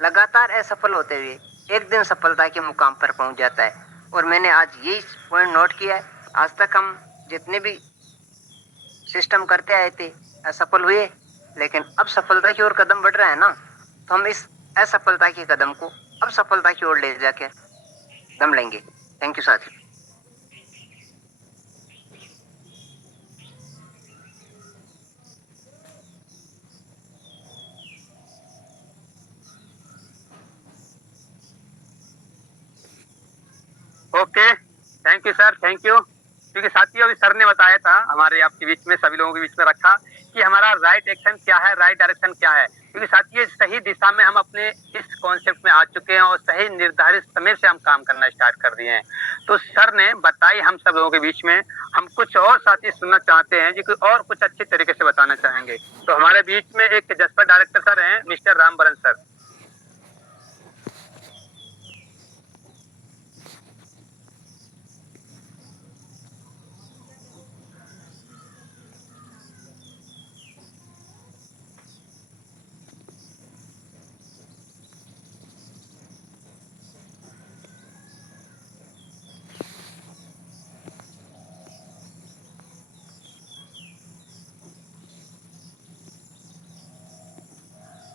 लगातार असफल होते हुए एक दिन सफलता के मुकाम पर पहुंच जाता है। और मैंने आज यही पॉइंट नोट किया है। आज तक हम जितने भी सिस्टम करते आए थे असफल हुए, लेकिन अब सफलता की ओर कदम बढ़ रहा है ना, तो हम इस असफलता के कदम को अब सफलता की ओर ले जाके दम लेंगे। थैंक यू साथी। Okay, thank you sir, thank you. क्योंकि साथियों अभी सर ने बताया था हमारे आपके बीच में, सभी लोगों के बीच में रखा कि हमारा राइट एक्शन क्या है, राइट डायरेक्शन क्या है। क्योंकि साथियों सही दिशा में हम अपने इस कॉन्सेप्ट में आ चुके हैं और सही निर्धारित समय से हम काम करना स्टार्ट कर दिए हैं। तो सर ने बताई हम सब लोगों के बीच में, हम कुछ और साथी सुनना चाहते हैं जो और कुछ अच्छे तरीके से बताना चाहेंगे। तो हमारे बीच में एक जसपर डायरेक्टर सर हैं, मिस्टर रामबरन सर।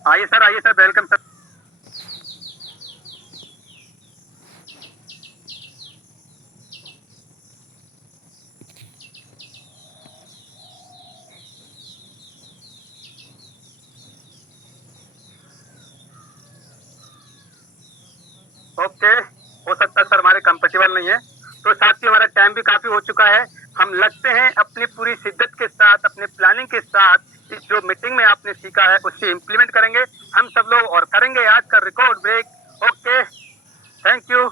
आइए सर, वेलकम सर। ओके, हो सकता है सर हमारे कंफर्टेबल नहीं है। तो साथियों हमारा टाइम भी काफी हो चुका है। हम लगते हैं अपनी पूरी शिद्दत के साथ, अपने प्लानिंग के साथ इस जो मीटिंग में आपने सीखा है उससे इम्प्लीमेंट करेंगे हम सब लोग, और करेंगे आज का record break. Okay, thank you.